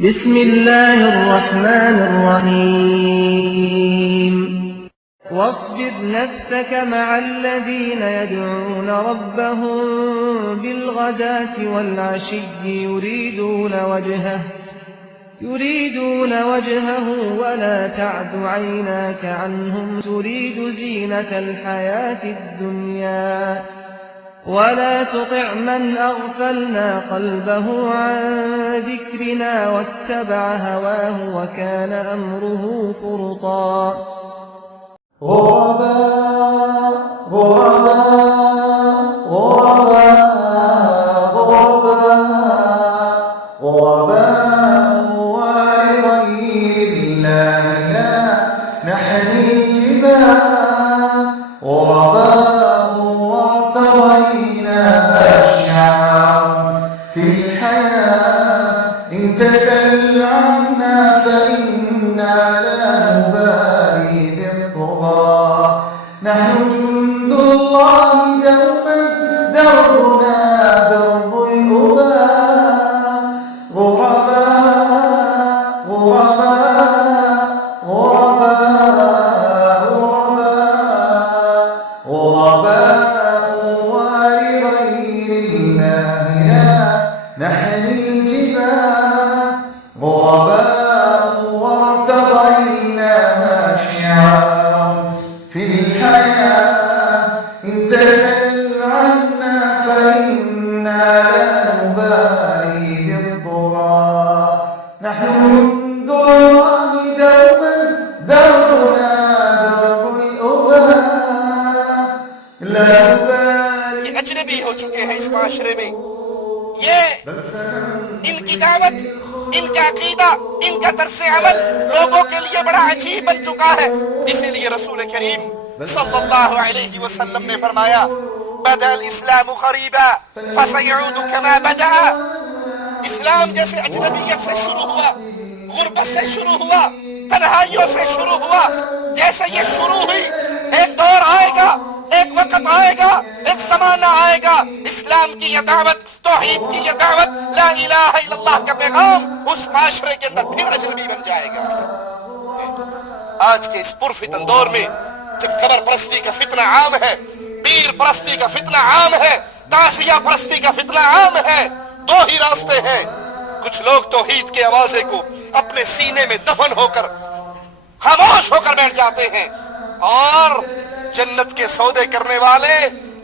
بسم الله الرحمن الرحيم واصبر نفسك مع الذين يدعون ربهم بالغداة والعشي يريدون وجهه ولا تعد عيناك عنهم تريد زينة الحياة الدنيا ولا تطع من أغفلنا قلبه عن ذكرنا واتبع هواه وكان أمره فرطا غرباء غرباء غرباء غرباء ولغير الله لا نحني الجبال غرباء وارتضينا أشعار في الحياة إن تسل عنا فإنا لا نبالي نحن جند الله دوما دربنا درب الأباء غرباء غرباء غرباء غرباء غرباء ولغير الله لا نحني الجبال غرباء وارتضينا أشعار في الحياة إن تسل عنا فإنا لا نبالي بالضراء نحن جند الله دوما دربنا درب الأباء لا نبالي. یہ اجنبی ہو چکے ہیں اس معاشرے میں، یہ ان کی دعوت، ان کا عقیدہ، ان کا طرز عمل لوگوں کے لیے بڑا عجیب بن چکا ہے. اسی لیے رسول کریم صلی اللہ علیہ وسلم نے فرمایا بدأ الاسلام غریبا فسيعود كما بدأ. اسلام جیسے اجنبیت سے شروع ہوا، غربت سے شروع ہوا، تنہائیوں سے شروع ہوا، جیسے یہ شروع ہوئی ایک دور آئے گا، ایک وقت آئے گا، ایک زمانہ آئے گا، اسلام کی یہ دعوت، توحید کی یہ دعوت، لا الہ الا اللہ کا پیغام اس معاشرے کے اندر پھر اجنبی بن جائے گا. آج کے اس پرفتن دور میں جب قبر پرستی کا فتنہ عام ہے، پیر پرستی کا فتنہ عام ہے، تعزیہ پرستی کا فتنہ عام ہے، دو ہی راستے ہیں. کچھ لوگ توحید کے آوازے کو اپنے سینے میں دفن ہو کر خاموش ہو کر بیٹھ جاتے ہیں، اور جنت کے سودے کرنے والے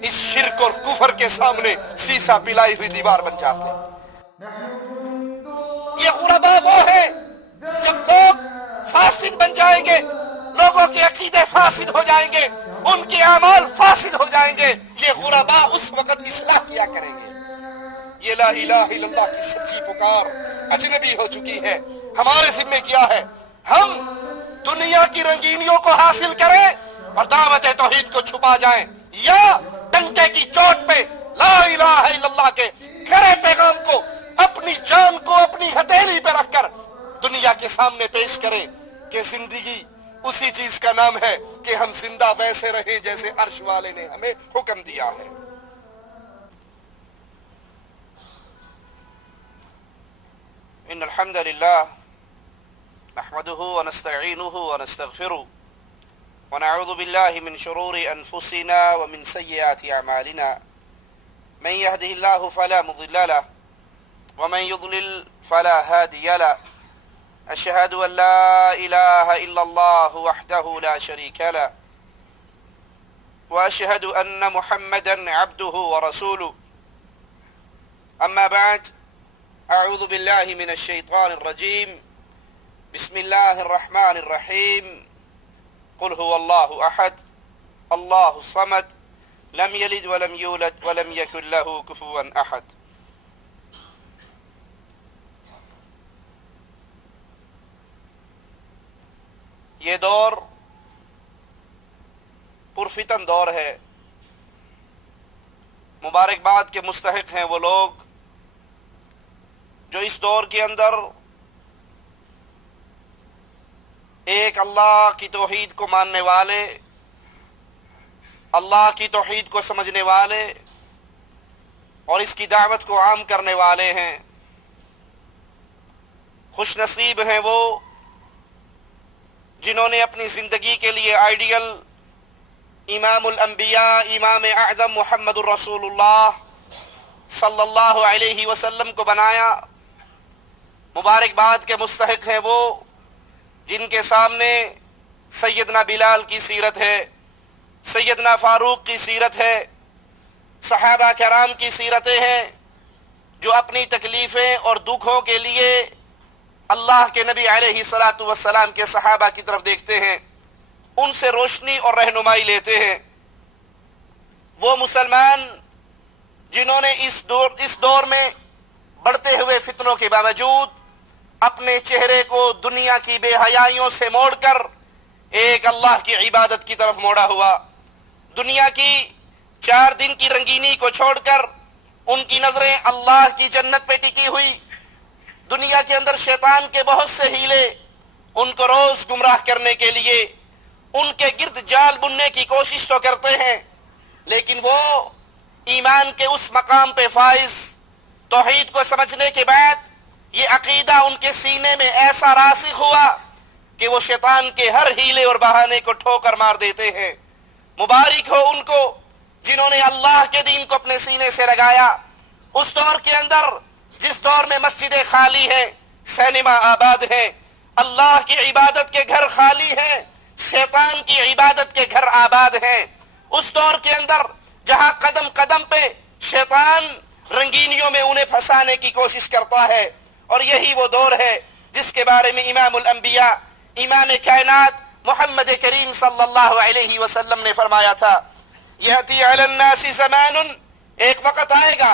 اس شرک اور کفر کے سامنے سیسا پلائی ہوئی دیوار بن جاتے ہیں. یہ غرباء وہ ہے جب لوگ فاسد بن جائیں گے، لوگوں کے عقیدے فاسد ہو جائیں گے، ان کے اعمال فاسد ہو جائیں گے، یہ غرباء اس وقت اصلاح کیا کریں گے. یہ لا الہ الا اللہ کی سچی پکار اجنبی ہو چکی ہے. ہمارے ذمہ کیا ہے؟ ہم دنیا کی رنگینیوں کو حاصل کریں اور دعوت توحید کو چھپا جائیں، یا ڈنکے کی چوٹ پہ لا الہ الا اللہ کے کھرے پیغام کو، اپنی جان کو اپنی ہتھیلی پہ رکھ کر دنیا کے سامنے پیش کریں کہ زندگی اسی چیز کا نام ہے کہ ہم زندہ ویسے رہیں جیسے عرش والے نے ہمیں حکم دیا ہے. ان الحمد للہ نحمده ونستعینه ونستغفره ونعوذ بالله من شرور انفسنا ومن سیئات اعمالنا من يهده الله فلا مضل له ومن يضلل فلا هادي له. أشهد أن لا إله إلا الله وحده لا شريك له وأشهد أن محمدا عبده ورسوله. أما بعد، أعوذ بالله من الشيطان الرجيم. بسم الله الرحمن الرحيم. قل هو الله أحد الله الصمد لم يلد ولم يولد ولم يكن له كفوا أحد. یہ دور پرفتن دور ہے. مبارکباد کے مستحق ہیں وہ لوگ جو اس دور کے اندر ایک اللہ کی توحید کو ماننے والے، اللہ کی توحید کو سمجھنے والے اور اس کی دعوت کو عام کرنے والے ہیں. خوش نصیب ہیں وہ جنہوں نے اپنی زندگی کے لیے آئیڈیل امام الانبیاء امام اعظم محمد الرسول اللہ صلی اللہ علیہ وسلم کو بنایا۔ مبارکباد کے مستحق ہیں وہ جن کے سامنے سیدنا بلال کی سیرت ہے، سیدنا فاروق کی سیرت ہے، صحابہ کرام کی سیرتیں ہیں، جو اپنی تکلیفیں اور دکھوں کے لیے اللہ کے نبی علیہ الصلاۃ والسلام کے صحابہ کی طرف دیکھتے ہیں، ان سے روشنی اور رہنمائی لیتے ہیں۔ وہ مسلمان جنہوں نے اس دور میں بڑھتے ہوئے فتنوں کے باوجود اپنے چہرے کو دنیا کی بے حیائیوں سے موڑ کر ایک اللہ کی عبادت کی طرف موڑا ہوا، دنیا کی 4 دن کی رنگینی کو چھوڑ کر ان کی نظریں اللہ کی جنت پہ ٹکی ہوئی۔ دنیا کے اندر شیطان کے بہت سے ہیلے ان کو روز گمراہ کرنے کے لیے ان کے گرد جال بننے کی کوشش تو کرتے ہیں، لیکن وہ ایمان کے اس مقام پہ فائز، توحید کو سمجھنے کے بعد یہ عقیدہ ان کے سینے میں ایسا راسخ ہوا کہ وہ شیطان کے ہر ہیلے اور بہانے کو ٹھوکر مار دیتے ہیں۔ مبارک ہو ان کو جنہوں نے اللہ کے دین کو اپنے سینے سے لگایا۔ اس دور کے اندر جس دور میں مسجدیں خالی ہیں، سینما آباد ہیں، اللہ کی عبادت کے گھر خالی ہیں، شیطان کی عبادت کے گھر آباد ہیں، اس دور کے اندر جہاں قدم قدم پہ شیطان رنگینیوں میں انہیں پھنسانے کی کوشش کرتا ہے، اور یہی وہ دور ہے جس کے بارے میں امام الانبیاء امام کائنات محمد کریم صلی اللہ علیہ وسلم نے فرمایا تھا، یأتی علی الناس زمان، ایک وقت آئے گا،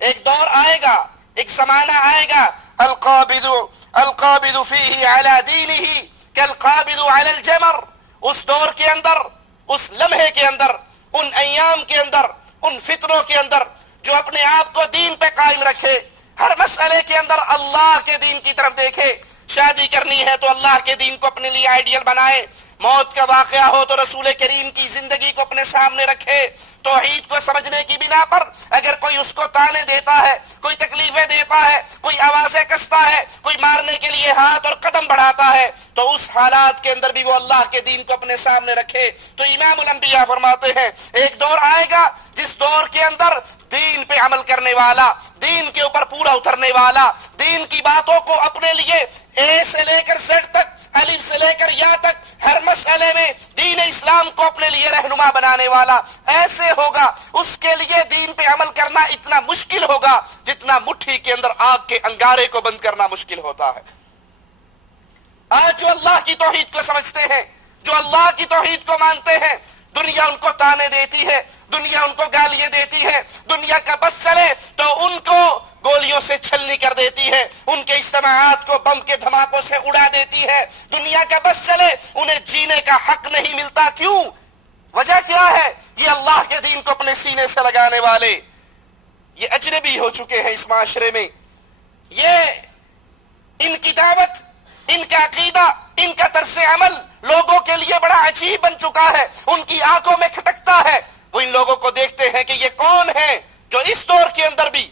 ایک دور آئے گا، ایک زمانہ آئے گا، القابض فیہ علی دینہ کالقابض علی الجمر، اس دور کے اندر، اس لمحے کے اندر، ان ایام کے اندر، ان فتنوں کے اندر جو اپنے آپ کو دین پہ قائم رکھے، ہر مسئلے کے اندر اللہ کے دین کی طرف دیکھے، شادی کرنی ہے تو اللہ کے دین کو اپنے لیے آئیڈیل بنائے، موت کا واقعہ ہو تو رسول کریم کی زندگی کو اپنے سامنے رکھے، توحید کو سمجھنے کی بنا پر اگر کوئی اس کو تانے دیتا ہے، کوئی تکلیفیں دیتا ہے، کوئی آوازیں کستا ہے، کوئی مارنے کے لیے ہاتھ اور قدم بڑھاتا ہے، تو اس حالات کے اندر بھی وہ اللہ کے دین کو اپنے سامنے رکھے۔ تو امام الانبیاء فرماتے ہیں ایک دور آئے گا جس دور کے اندر دین پہ عمل کرنے والا، دین کے اوپر پورا اترنے والا، دین کی باتوں کو اپنے لیے اے سے لے کر زیڈ تک، الف سے لے کر یا تک، ہر مسئلے میں دین اسلام کو اپنے لیے رہنما بنانے والا ایسے ہوگا، اس کے لیے دین پہ عمل کرنا اتنا مشکل ہوگا جتنا مٹھی کے اندر آگ کے انگارے کو بند کرنا مشکل ہوتا ہے۔ آج جو اللہ کی توحید کو سمجھتے ہیں، جو اللہ کی توحید کو مانتے ہیں، دنیا ان کو تانے دیتی ہے، دنیا ان کو گالیاں دیتی ہے، دنیا کا بس چلے تو ان کو گولیوں سے چھلنی کر دیتی ہے، ان کے اجتماعات کو بم کے دھماکوں سے اڑا دیتی ہے، دنیا کا بس چلے انہیں جینے کا حق نہیں ملتا۔ کیوں؟ وجہ کیا ہے؟ یہ اللہ کے دین کو اپنے سینے سے لگانے والے یہ اجنبی ہو چکے ہیں اس معاشرے میں، یہ ان کی دعوت، ان کا عقیدہ، ان کا طرز عمل لوگوں کے لیے بڑا عجیب بن چکا ہے، ان کی آنکھوں میں کھٹکتا ہے۔ وہ ان لوگوں کو دیکھتے ہیں کہ یہ کون ہے جو اس دور کے اندر بھی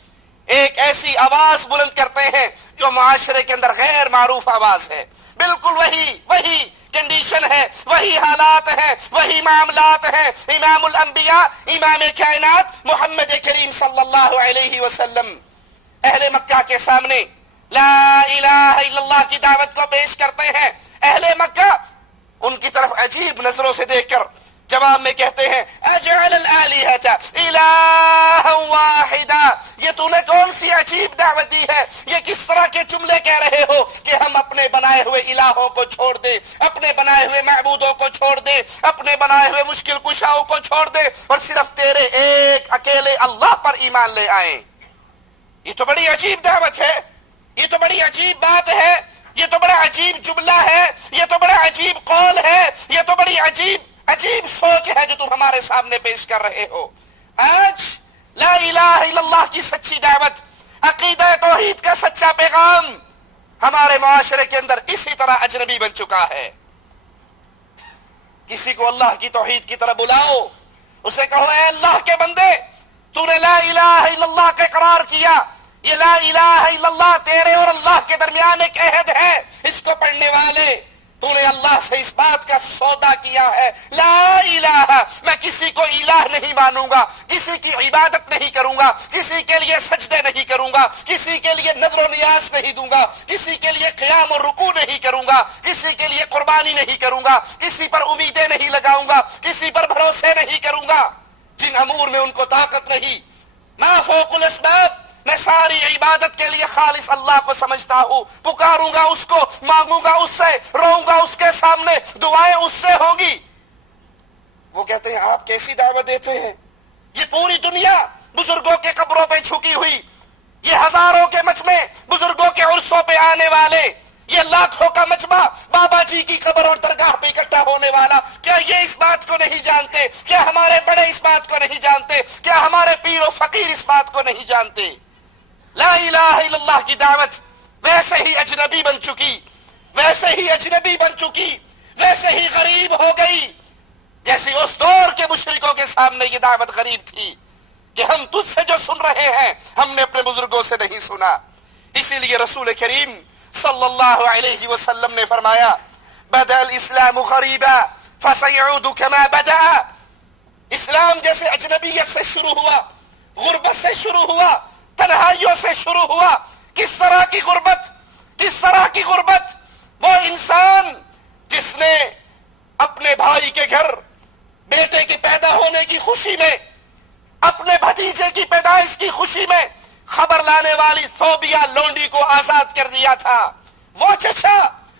ایک ایسی آواز بلند کرتے ہیں جو معاشرے کے اندر غیر معروف آواز ہے، بالکل وہی کنڈیشن ہے، وہی حالات ہیں، وہی معاملات ہیں۔ امام الانبیاء امام کائنات محمد کریم صلی اللہ علیہ وسلم اہل مکہ کے سامنے لا الہ الا اللہ کی دعوت کو پیش کرتے ہیں، اہل مکہ ان کی طرف عجیب نظروں سے دیکھ کر جواب میں کہتے ہیں اجعل الالہۃ الہا واحدا، یہ تو نے کون سی عجیب دعوت دی ہے، یہ کس طرح کے جملے کہہ رہے ہو کہ ہم اپنے بنائے ہوئے الہوں کو چھوڑ دیں، اپنے بنائے ہوئے معبودوں کو چھوڑ دیں، اپنے بنائے ہوئے مشکل کشاؤں کو چھوڑ دیں اور صرف تیرے ایک اکیلے اللہ پر ایمان لے آئیں۔ یہ تو بڑی عجیب دعوت ہے، یہ تو بڑی عجیب بات ہے، یہ تو بڑا عجیب جملہ ہے، یہ تو بڑا عجیب قول ہے، یہ تو بڑی عجیب سوچ ہے جو تم ہمارے سامنے پیش کر رہے ہو۔ آج لا الہ الا اللہ کی سچی دعوت، عقیدہ توحید کا سچا پیغام ہمارے معاشرے کے اندر اسی طرح اجنبی بن چکا ہے۔ کسی کو اللہ کی توحید کی طرف بلاؤ، اسے کہو اے اللہ کے بندے، تو نے لا الہ الا اللہ کا اقرار کیا، یہ لا الہ الا اللہ تیرے اور اللہ کے درمیان ایک عہد ہے. اس کو پڑھنے والے تو نے اللہ سے اس بات کا سودا کیا ہے, لا الہ, میں کسی کو الہ نہیں مانوں گا, کسی کی عبادت نہیں کروں گا, کسی کے لیے سجدے نہیں کروں گا, کسی کے لیے نذر و نیاز نہیں دوں گا, کسی کے لیے قیام اور رکوع نہیں کروں گا, کسی کے لیے قربانی نہیں کروں گا, کسی پر امیدیں نہیں لگاؤں گا, کسی پر بھروسے نہیں کروں گا جن امور میں ان کو طاقت نہیں. ما فوق الاسباب, میں ساری عبادت کے لیے خالص اللہ کو سمجھتا ہوں, پکاروں گا اس کو, مانگوں گا اس سے, روؤں گا اس کے سامنے, دعائیں اس سے ہوں گی. وہ کہتے ہیں آپ کیسی دعوت دیتے ہیں؟ یہ پوری دنیا بزرگوں کے قبروں پہ جھکی ہوئی, یہ ہزاروں کے مجمع بزرگوں کے عرصوں پہ آنے والے, یہ لاکھوں کا مجمع بابا جی کی قبر اور درگاہ پہ اکٹھا ہونے والا, کیا یہ اس بات کو نہیں جانتے؟ کیا ہمارے بڑے اس بات کو نہیں جانتے؟ کیا ہمارے پیر و فقیر اس بات کو نہیں جانتے؟ لا الہ الا اللہ کی دعوت ویسے ہی اجنبی بن چکی, ویسے ہی اجنبی بن چکی, ویسے ہی غریب ہو گئی جیسی اس دور کے مشرکوں کے سامنے یہ دعوت غریب تھی کہ ہم تجھ سے جو سن رہے ہیں ہم نے اپنے بزرگوں سے نہیں سنا. اسی لیے رسول کریم صلی اللہ علیہ وسلم نے فرمایا بدأ الاسلام غریبا فسيعود كما بدأ. اسلام جیسے اجنبیت سے شروع ہوا, غربت سے شروع ہوا, تنہائیوں سے شروع ہوا. کس طرح کی غربت, کس طرح کی غربت؟ وہ انسان جس نے اپنے بھائی کے گھر بیٹے کے پیدا ہونے کی خوشی میں, اپنے بھتیجے کی پیدائش کی خوشی میں خبر لانے والی ثوبیہ لونڈی کو آزاد کر دیا تھا. وہ چچا,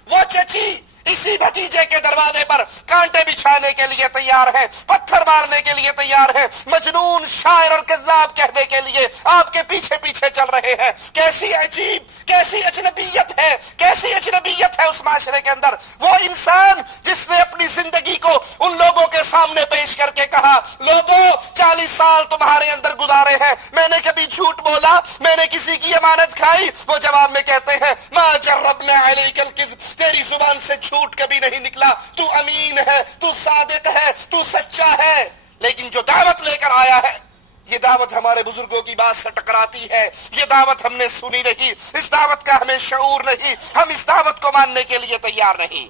وہ چچی اسی بھتیجے کے دروازے پر کانٹے بچھانے کے لیے تیار ہیں, پتھر مارنے کے لیے تیار ہیں, مجنون شاعر اور کذاب کہنے کے لیے آپ کے پیچھے پیچھے چل رہے ہیں. کیسی عجیب, کیسی اجنبیت ہے, کیسی اجنبیت ہے اس معاشرے کے اندر. وہ انسان جس نے اپنی زندگی کو ان لوگوں کے سامنے پیش کر کے کہا لوگوں 40 سال تمہارے اندر گزارے ہیں, میں نے کبھی جھوٹ بولا, میں نے کسی کی امانت کھائی؟ وہ جواب میں کہتے ہیں ما جربنا علیک الکذب, تیری زبان سے جھوٹ کبھی نہیں نکلا, تو امین ہے, تو صادق ہے, تو سچا ہے. لیکن جو دعوت لے کر آیا ہے یہ دعوت ہمارے بزرگوں کی بات سے ٹکراتی ہے, یہ دعوت ہم نے سنی نہیں, اس دعوت کا ہمیں شعور نہیں, ہم اس دعوت کو ماننے کے لیے تیار نہیں.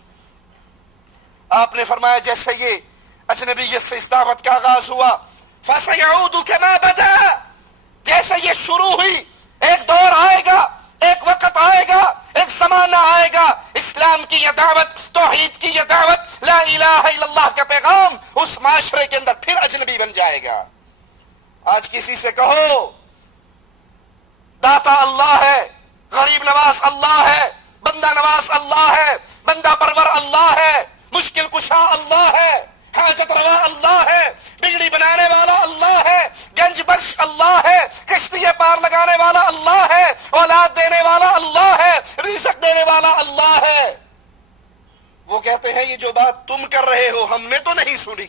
آپ نے فرمایا جیسے یہ اجنبیت سے اس دعوت کا آغاز ہوا فَسَيَعُودُ كَمَا بَدَا, جیسے یہ شروع ہوئی ایک دور آئے گا, ایک وقت آئے گا, ایک زمانہ آئے گا, اسلام کی یہ دعوت, توحید کی یہ دعوت, لا الہ الا اللہ کا پیغام اس معاشرے کے اندر پھر اجنبی بن جائے گا. آج کسی سے کہو داتا اللہ ہے, غریب نواز اللہ ہے, بندہ نواز اللہ ہے, بندہ پرور اللہ ہے, مشکل کشا اللہ ہے, حاجت روا اللہ ہے, بگڑی بنانے والا اللہ ہے, گنج بخش اللہ ہے, کشتی پار لگانے والا اللہ ہے, اولاد دینے والا اللہ ہے, رزق دینے والا اللہ ہے. وہ کہتے ہیں یہ جو بات تم کر رہے ہو ہم نے تو نہیں سنی,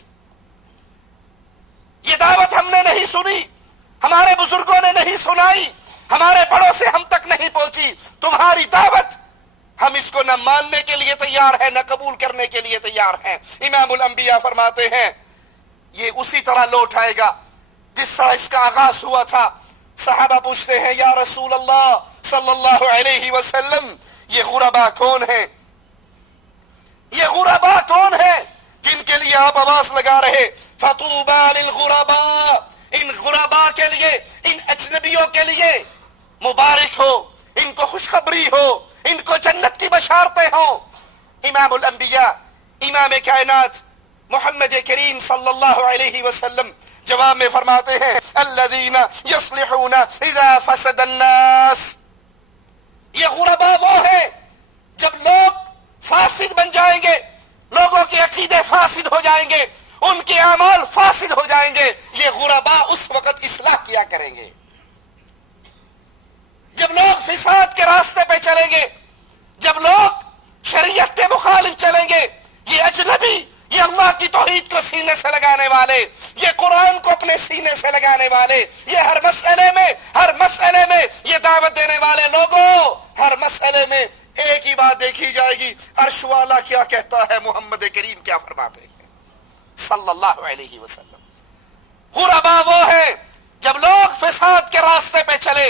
یہ دعوت ہم نے نہیں سنی, ہمارے بزرگوں نے نہیں سنائی, ہمارے بڑوں سے ہم تک نہیں پہنچی. تمہاری دعوت ہم اس کو نہ ماننے کے لیے تیار ہیں نہ قبول کرنے کے لیے تیار ہیں. امام الانبیاء فرماتے ہیں یہ اسی طرح لوٹ آئے گا جس طرح اس کا آغاز ہوا تھا. صحابہ پوچھتے ہیں یا رسول اللہ صلی اللہ علیہ وسلم یہ غربا کون ہیں, یہ غربا کون ہیں جن کے لیے آپ آواز لگا رہے فطوبى للغرباء, ان غربا کے لیے, ان اجنبیوں کے لیے مبارک ہو, ان کو خوشخبری ہو, ان کو جنت کی بشارتیں ہوں. امام الانبیاء, امام کائنات محمد کریم صلی اللہ علیہ وسلم جواب میں فرماتے ہیں الذین یصلحون اذا فسد الناس, یہ غربا وہ ہے جب لوگ فاسد بن جائیں گے, لوگوں کے عقیدے فاسد ہو جائیں گے, ان کے اعمال فاسد ہو جائیں گے, یہ غربا اس وقت اصلاح کیا کریں گے. جب لوگ فساد کے راستے پہ چلیں گے, جب لوگ شریعت کے مخالف چلیں گے, یہ اجنبی, یہ اللہ کی توحید کو سینے سے لگانے والے, یہ قرآن کو اپنے سینے سے لگانے والے, یہ ہر مسئلے میں یہ دعوت دینے والے لوگوں, ہر مسئلے میں ایک ہی بات دیکھی جائے گی, عرش والا کیا کہتا ہے, محمد کریم کیا فرماتے ہیں صلی اللہ علیہ وسلم. غربا وہ ہے جب لوگ فساد کے راستے پہ چلے,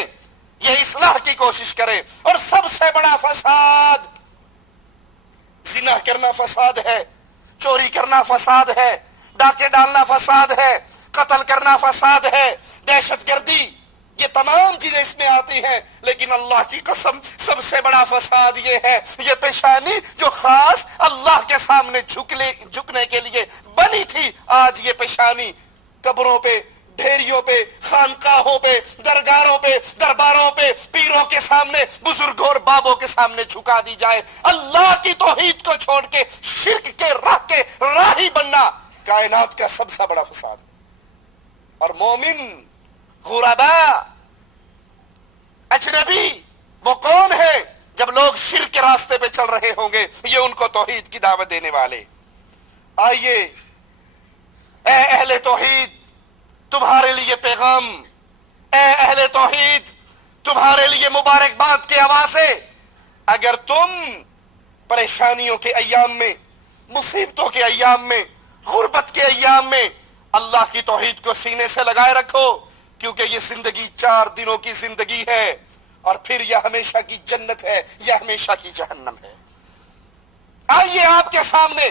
یہ اصلاح کی کوشش کریں. اور سب سے بڑا فساد زنا کرنا فساد ہے, چوری کرنا فساد ہے, ڈاکے ڈالنا فساد ہے, قتل کرنا فساد ہے, دہشت گردی, یہ تمام چیزیں اس میں آتی ہیں. لیکن اللہ کی قسم سب سے بڑا فساد یہ ہے, یہ پیشانی جو خاص اللہ کے سامنے جھکنے کے لیے بنی تھی, آج یہ پیشانی قبروں پہ, ڈھیریوں پہ, خانقاہوں پہ, درگاہوں پہ, درباروں پہ, پیروں کے سامنے, بزرگوں اور بابوں کے سامنے جھکا دی جائے. اللہ کی توحید کو چھوڑ کے شرک کے راہی بننا کائنات کا سب سے بڑا فساد ہے. اور مومن غربا اجنبی وہ کون ہے؟ جب لوگ شرک کے راستے پہ چل رہے ہوں گے, یہ ان کو توحید کی دعوت دینے والے. آئیے اے اہل توحید, تمہارے لیے پیغام, اے اہل توحید تمہارے لیے مبارکباد کے آوازے. اگر تم پریشانیوں کے ایام میں, مصیبتوں کے ایام میں, غربت کے ایام میں اللہ کی توحید کو سینے سے لگائے رکھو, کیونکہ یہ زندگی 4 دنوں کی زندگی ہے, اور پھر یہ ہمیشہ کی جنت ہے, یہ ہمیشہ کی جہنم ہے. آئیے آپ کے سامنے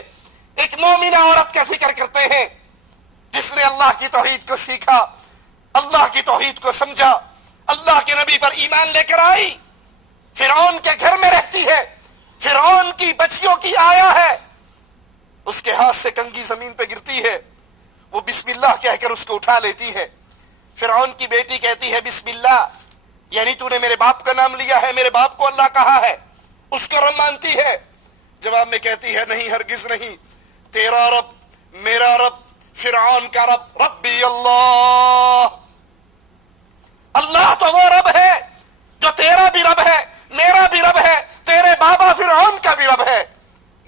ایک مومنہ عورت کا ذکر کرتے ہیں جس نے اللہ کی توحید کو سیکھا, اللہ کی توحید کو سمجھا, اللہ کے نبی پر ایمان لے کر آئی, فرعون کے گھر میں رہتی ہے, فرعون کی بچیوں کی آیا ہے, اس کے ہاتھ سے کنگھی زمین پہ گرتی ہے, وہ بسم اللہ کہہ کر اس کو اٹھا لیتی ہے. فرعون کی بیٹی کہتی ہے بسم اللہ, یعنی تو نے میرے باپ کا نام لیا ہے, میرے باپ کو اللہ کہا ہے, اس کو رب مانتی ہے. جواب میں کہتی ہے نہیں, ہرگز نہیں, تیرا رب میرا رب فرعون کا رب ربی اللہ, اللہ تو وہ رب ہے جو تیرا بھی رب ہے, میرا بھی رب ہے, تیرے بابا فرعون کا بھی رب ہے.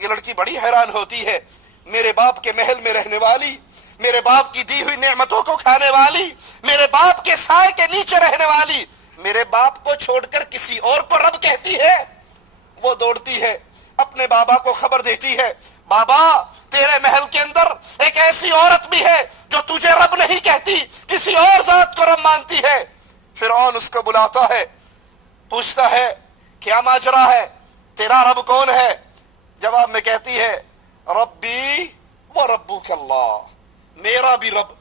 یہ لڑکی بڑی حیران ہوتی ہے, میرے باپ کے محل میں رہنے والی, میرے باپ کی دی ہوئی نعمتوں کو کھانے والی, میرے باپ کے سائے کے نیچے رہنے والی, میرے باپ کو چھوڑ کر کسی اور کو رب کہتی ہے. وہ دوڑتی ہے, اپنے بابا کو خبر دیتی ہے, بابا تیرے محل کے اندر ایک ایسی عورت بھی ہے جو تجھے رب نہیں کہتی, کسی اور ذات کو رب مانتی ہے. فرعون اس کو بلاتا ہے, پوچھتا ہے کیا ماجرا ہے, تیرا رب کون ہے؟ جواب میں کہتی ہے ربی و ربک اللہ, میرا بھی رب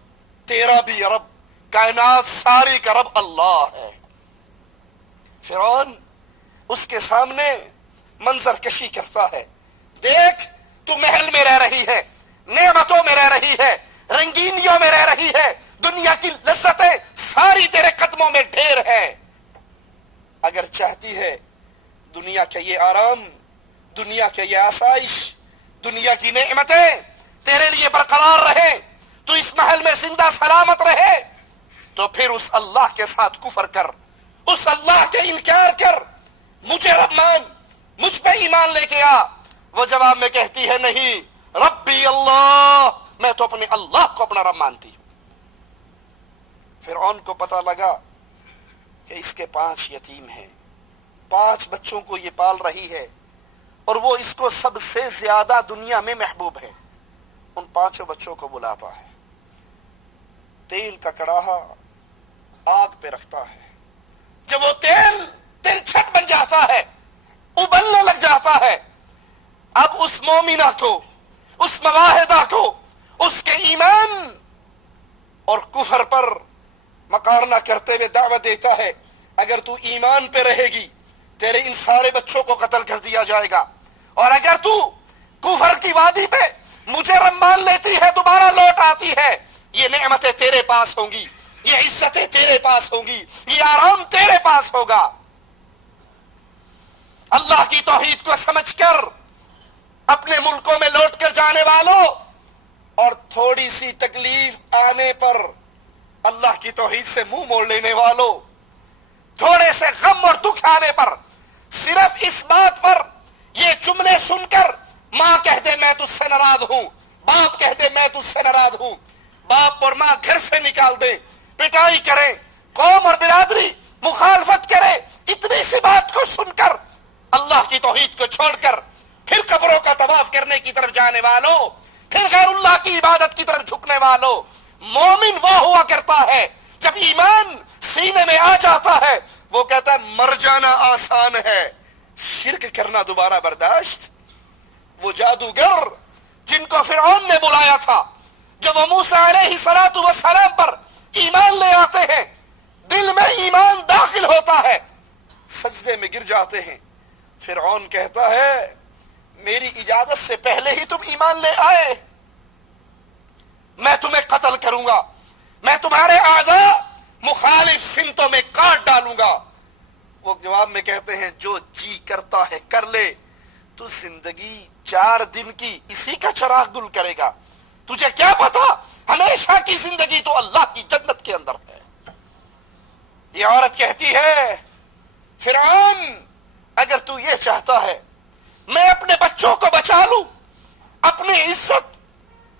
تیرا بھی رب, کائنات ساری کا رب اللہ ہے. فرعون اس کے سامنے منظر کشی کرتا ہے, دیکھ تو محل میں رہ رہی ہے, نعمتوں میں رہ رہی ہے, رنگینیوں میں رہ رہی ہے, دنیا کی لذتیں ساری تیرے قدموں میں ڈھیر ہے. اگر چاہتی ہے دنیا کا یہ آرام, دنیا کا یہ آسائش, دنیا کی نعمتیں تیرے لیے برقرار رہے, تو اس محل میں زندہ سلامت رہے, تو پھر اس اللہ کے ساتھ کفر کر, اس اللہ کے انکار کر, مجھے رب مان, مجھ پہ ایمان لے کے آ. وہ جواب میں کہتی ہے نہیں, ربی اللہ, میں تو اپنے اللہ کو اپنا رب مانتی ہوں. فرعون کو پتہ لگا کہ اس کے 5 یتیم ہیں, 5 بچوں کو یہ پال رہی ہے, اور وہ اس کو سب سے زیادہ دنیا میں محبوب ہے. ان 5 بچوں کو بلاتا ہے, تیل کا کڑاہا آگ پہ رکھتا ہے. جب وہ تیل چھٹ بن جاتا ہے, ابلنے لگ جاتا ہے, اب اس مومنہ کو, اس مواحدہ کو, اس کے ایمان اور کفر پر مقارنہ کرتے ہوئے دعوت دیتا ہے, اگر تو ایمان پہ رہے گی تیرے ان سارے بچوں کو قتل کر دیا جائے گا, اور اگر تو کفر کی وادی پہ مجھے رب مان لیتی ہے, دوبارہ لوٹ آتی ہے, یہ نعمتیں تیرے پاس ہوں گی, یہ عزتیں تیرے پاس ہوں گی, یہ آرام تیرے پاس ہوگا. اللہ کی توحید کو سمجھ کر اپنے ملکوں میں لوٹ کر جانے والوں, اور تھوڑی سی تکلیف آنے پر اللہ کی توحید سے منہ موڑ لینے والوں, تھوڑے سے غم اور دکھ آنے پر صرف اس بات پر یہ جملے سن کر ماں کہہ دے میں تجھ سے ناراض ہوں, باپ کہہ دے میں تجھ سے ناراض ہوں, باپ اور ماں گھر سے نکال دیں, پٹائی کریں, قوم اور برادری مخالفت کرے, اتنی سی بات کو سن کر اللہ کی توحید کو چھوڑ کر پھر قبروں کا طواف کرنے کی طرف جانے والوں, پھر غیر اللہ کی عبادت کی طرف جھکنے والوں, مومن وہ ہوا کرتا ہے جب ایمان سینے میں آ جاتا ہے وہ کہتا ہے مر جانا آسان ہے، شرک کرنا دوبارہ برداشت۔ وہ جادوگر جن کو فرعون نے بلایا تھا، جب وہ موسیٰ علیہ السلام پر ایمان لے آتے ہیں، دل میں ایمان داخل ہوتا ہے، سجدے میں گر جاتے ہیں۔ فرعون کہتا ہے میری اجازت سے پہلے ہی تم ایمان لے آئے، میں تمہیں قتل کروں گا، میں تمہارے اعضاء مخالف سمتوں میں کاٹ ڈالوں گا۔ وہ جواب میں کہتے ہیں جو جی کرتا ہے کر لے، تو زندگی 4 دن کی اسی کا چراغ گل کرے گا، تجھے کیا پتا ہمیشہ کی زندگی تو اللہ کی جنت کے اندر ہے۔ یہ عورت کہتی ہے فرعون اگر تو یہ چاہتا ہے میں اپنے بچوں کو بچا لوں، اپنی عزت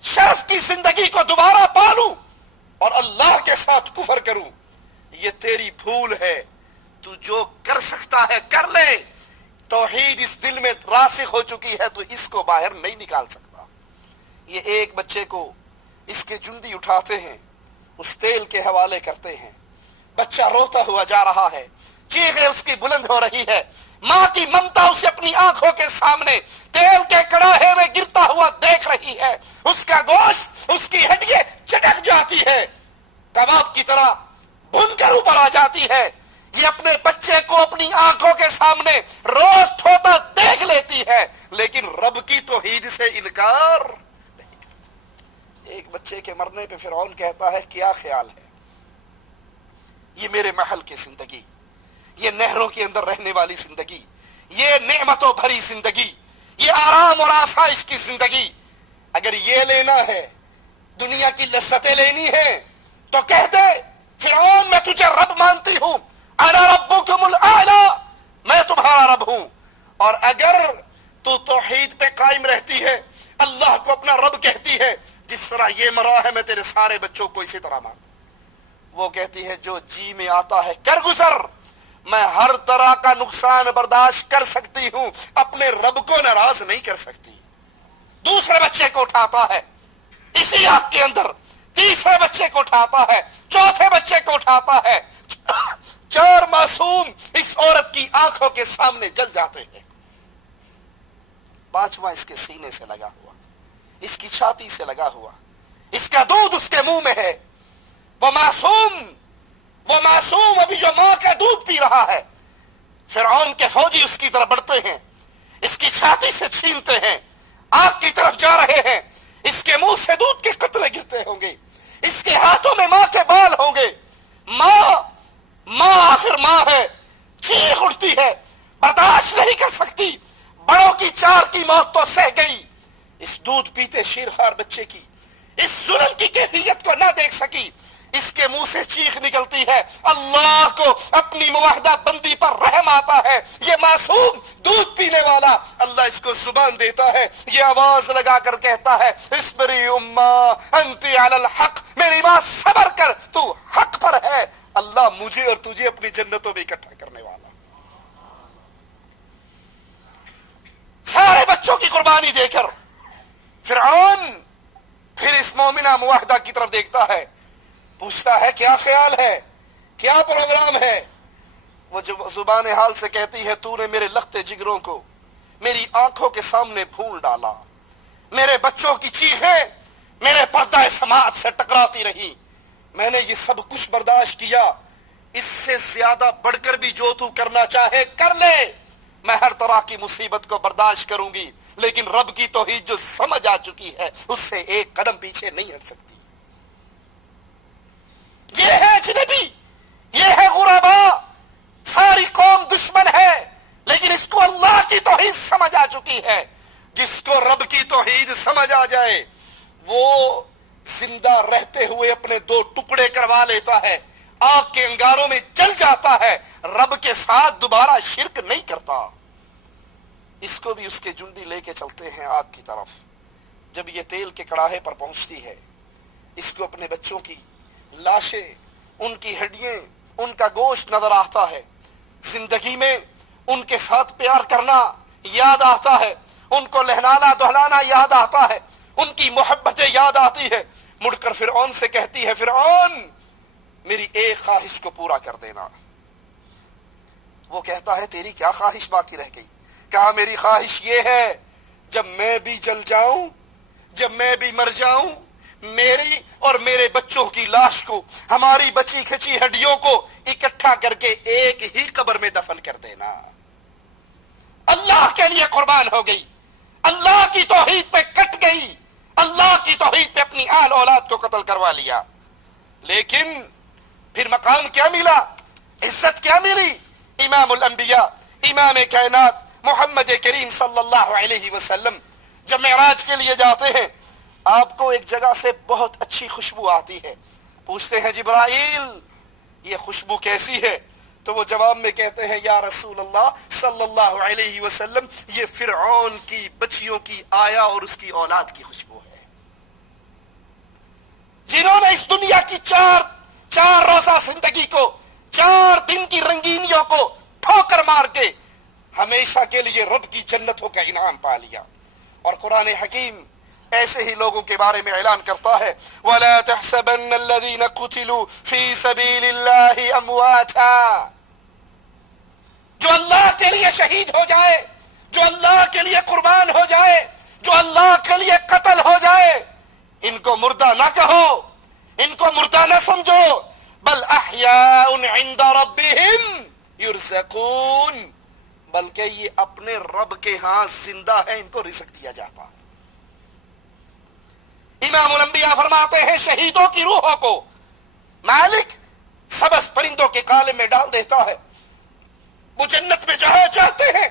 شرف کی زندگی کو دوبارہ پالوں اور اللہ کے ساتھ کفر کروں، یہ تیری بھول ہے، تو جو کر سکتا ہے کر لے، توحید اس دل میں راسخ ہو چکی ہے تو اس کو باہر نہیں نکال سکتا۔ یہ ایک بچے کو اس کے جندی اٹھاتے ہیں، اس تیل کے حوالے کرتے ہیں، بچہ روتا ہوا جا رہا ہے، چیخیں اس کی بلند ہو رہی ہے، ماں کی ممتا اسے اپنی آنکھوں کے سامنے تیل کے کڑاہے میں گرتا ہوا دیکھ رہی ہے، اس کا گوشت، اس کی ہڈیاں چٹک جاتی ہے، کباب کی طرح بھن کر اوپر آ جاتی ہے۔ یہ اپنے بچے کو اپنی آنکھوں کے سامنے روز دھوتا دیکھ لیتی ہے، لیکن رب کی توحید سے انکار نہیں کرتی۔ ایک بچے کے مرنے پہ فرعون کہتا ہے کیا خیال ہے، یہ میرے محل کی زندگی، یہ نہروں کے اندر رہنے والی زندگی، یہ نعمتوں بھری زندگی، یہ آرام اور آسائش کی زندگی، اگر یہ لینا ہے، دنیا کی لذتیں لینی ہیں تو کہہ دے فرعون میں تجھے رب مانتی ہوں، انا ربکم الاعلی، میں تمہارا رب ہوں، اور اگر تو توحید پہ قائم رہتی ہے، اللہ کو اپنا رب کہتی ہے، جس طرح یہ مرا ہے میں تیرے سارے بچوں کو اسی طرح مانتا ہوں۔ وہ کہتی ہے جو جی میں آتا ہے کر گزر، میں ہر طرح کا نقصان برداشت کر سکتی ہوں، اپنے رب کو ناراض نہیں کر سکتی۔ دوسرے بچے کو اٹھاتا ہے اسی آگ کے اندر، تیسرے بچے کو اٹھاتا ہے، چوتھے بچے کو اٹھاتا ہے، 4 معصوم اس عورت کی آنکھوں کے سامنے جل جاتے ہیں، 5واں اس کے سینے سے لگا ہوا، اس کی چھاتی سے لگا ہوا، اس کا دودھ اس کے منہ میں ہے، وہ معصوم ابھی جو ماں کا دودھ پی رہا ہے، فرعون کے فوجی اس کی طرف بڑھتے ہیں، اس کی چھاتی سے چھینتے ہیں، آگ کی طرف جا رہے ہیں، اس کے منہ سے دودھ کے قطرے گرتے ہوں گے، اس کے ہاتھوں میں ماں کے بال ہوں گے، ماں آخر ماں ہے، چیخ اٹھتی ہے، برداشت نہیں کر سکتی، بڑوں کی 4 کی موت تو سہ گئی، اس دودھ پیتے شیرخوار بچے کی اس ظلم کی کیفیت کو نہ دیکھ سکی، اس کے منہ سے چیخ نکلتی ہے، اللہ کو اپنی موحدہ بندی پر رحم آتا ہے، یہ معصوم دودھ پینے والا، اللہ اس کو زبان دیتا ہے، یہ آواز لگا کر کہتا ہے اصبری امہ انتی علی الحق، میری ماں صبر کر، تو حق پر ہے، اللہ مجھے اور تجھے اپنی جنتوں میں اکٹھا کرنے والا۔ سارے بچوں کی قربانی دے کر فرعون پھر اس مومنہ موحدہ کی طرف دیکھتا ہے، پوچھتا ہے کیا خیال ہے، کیا پروگرام ہے؟ وہ زبان حال سے کہتی ہے تو نے میرے لختے جگروں کو میری آنکھوں کے سامنے بھون ڈالا، میرے بچوں کی چیخیں میرے پردہ سماعت سے ٹکراتی رہی، میں نے یہ سب کچھ برداشت کیا، اس سے زیادہ بڑھ کر بھی جو تو کرنا چاہے کر لے، میں ہر طرح کی مصیبت کو برداشت کروں گی، لیکن رب کی توحید جو سمجھ آ چکی ہے اس سے ایک قدم پیچھے نہیں ہٹ سکتی۔ یہ ہے اجنبی، یہ ہے غربا، ساری قوم دشمن ہے، لیکن اس کو اللہ کی توحید سمجھ آ چکی ہے۔ جس کو رب کی توحید سمجھ آ جائے وہ زندہ رہتے ہوئے اپنے 2 ٹکڑے کروا لیتا ہے، آگ کے انگاروں میں جل جاتا ہے، رب کے ساتھ دوبارہ شرک نہیں کرتا۔ اس کو بھی اس کے جندی لے کے چلتے ہیں آگ کی طرف، جب یہ تیل کے کڑاہے پر پہنچتی ہے، اس کو اپنے بچوں کی لاشیں، ان کی ہڈیاں، ان کا گوشت نظر آتا ہے، زندگی میں ان کے ساتھ پیار کرنا یاد آتا ہے، ان کو لہلانا دہلانا یاد آتا ہے، ان کی محبتیں یاد آتی ہے، مڑ کر فرعون سے کہتی ہے فرعون میری ایک خواہش کو پورا کر دینا۔ وہ کہتا ہے تیری کیا خواہش باقی رہ گئی؟ کہا میری خواہش یہ ہے جب میں بھی جل جاؤں، جب میں بھی مر جاؤں، میری اور میرے بچوں کی لاش کو، ہماری بچی کھچی ہڈیوں کو اکٹھا کر کے ایک ہی قبر میں دفن کر دینا۔ اللہ کے لیے قربان ہو گئی، اللہ کی توحید پہ کٹ گئی، اللہ کی توحید پہ اپنی آل اولاد کو قتل کروا لیا۔ لیکن پھر مقام کیا ملا، عزت کیا ملی؟ امام الانبیاء، امام کائنات محمد کریم صلی اللہ علیہ وسلم جب معراج کے لیے جاتے ہیں، آپ کو ایک جگہ سے بہت اچھی خوشبو آتی ہے، پوچھتے ہیں جبرائیل یہ خوشبو کیسی ہے؟ تو وہ جواب میں کہتے ہیں یا رسول اللہ صلی اللہ علیہ وسلم یہ فرعون کی بچیوں کی آیا اور اس کی اولاد کی خوشبو ہے، جنہوں نے اس دنیا کی چار روزہ زندگی کو، 4 دن کی رنگینیوں کو ٹھوکر مار کے ہمیشہ کے لیے رب کی جنتوں کا انعام پا لیا۔ اور قرآن حکیم ایسے ہی لوگوں کے بارے میں اعلان کرتا ہے وَلَا تَحْسَبَنَّ الَّذِينَ قُتِلُوا فِي سَبِيلِ اللَّهِ أَمْوَاتًا، جو اللہ کے لیے شہید ہو جائے، جو اللہ کے لیے قربان ہو جائے، جو اللہ کے لیے قتل ہو جائے، ان کو مردہ نہ کہو، ان کو مردہ نہ سمجھو، بل احیاء عند ربهم یرزقون، بلکہ یہ اپنے رب کے ہاں زندہ ہے، ان کو رزق دیا جاتا۔ امام الانبیاء فرماتے ہیں شہیدوں کی روحوں کو مالک سبز پرندوں کے قالب میں ڈال دیتا ہے، وہ جنت میں جہاں چاہتے ہیں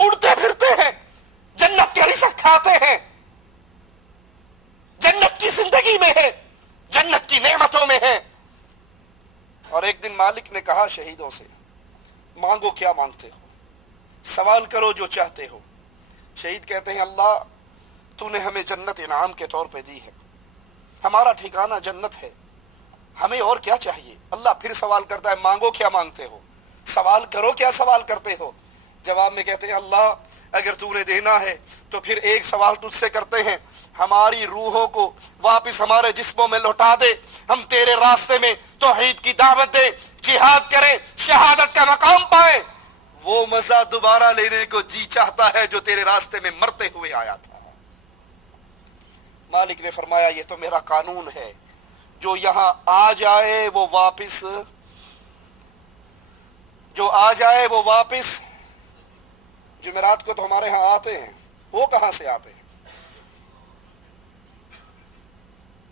اڑتے پھرتے ہیں، جنت کے رزق کھاتے ہیں، جنت کی زندگی میں ہے، جنت کی نعمتوں میں ہے۔ اور ایک دن مالک نے کہا شہیدوں سے مانگو کیا مانگتے ہو، سوال کرو جو چاہتے ہو۔ شہید کہتے ہیں اللہ تو نے ہمیں جنت انعام کے طور پہ دی ہے، ہمارا ٹھکانہ جنت ہے، ہمیں اور کیا چاہیے؟ اللہ پھر سوال کرتا ہے مانگو کیا مانگتے ہو، سوال کرو کیا سوال کرتے ہو؟ جواب میں کہتے ہیں اللہ اگر تو نے دینا ہے تو پھر ایک سوال تجھ سے کرتے ہیں، ہماری روحوں کو واپس ہمارے جسموں میں لوٹا دے، ہم تیرے راستے میں توحید کی دعوت دیں، جہاد کریں، شہادت کا مقام پائیں، وہ مزہ دوبارہ لینے کو جی چاہتا ہے جو تیرے راستے میں مرتے ہوئے آیا تھا۔ مالک نے فرمایا یہ تو میرا قانون ہے، جو یہاں آ جائے وہ واپس، جو آ جائے وہ واپس۔ جمعرات کو تو ہمارے ہاں آتے ہیں، وہ کہاں سے آتے ہیں؟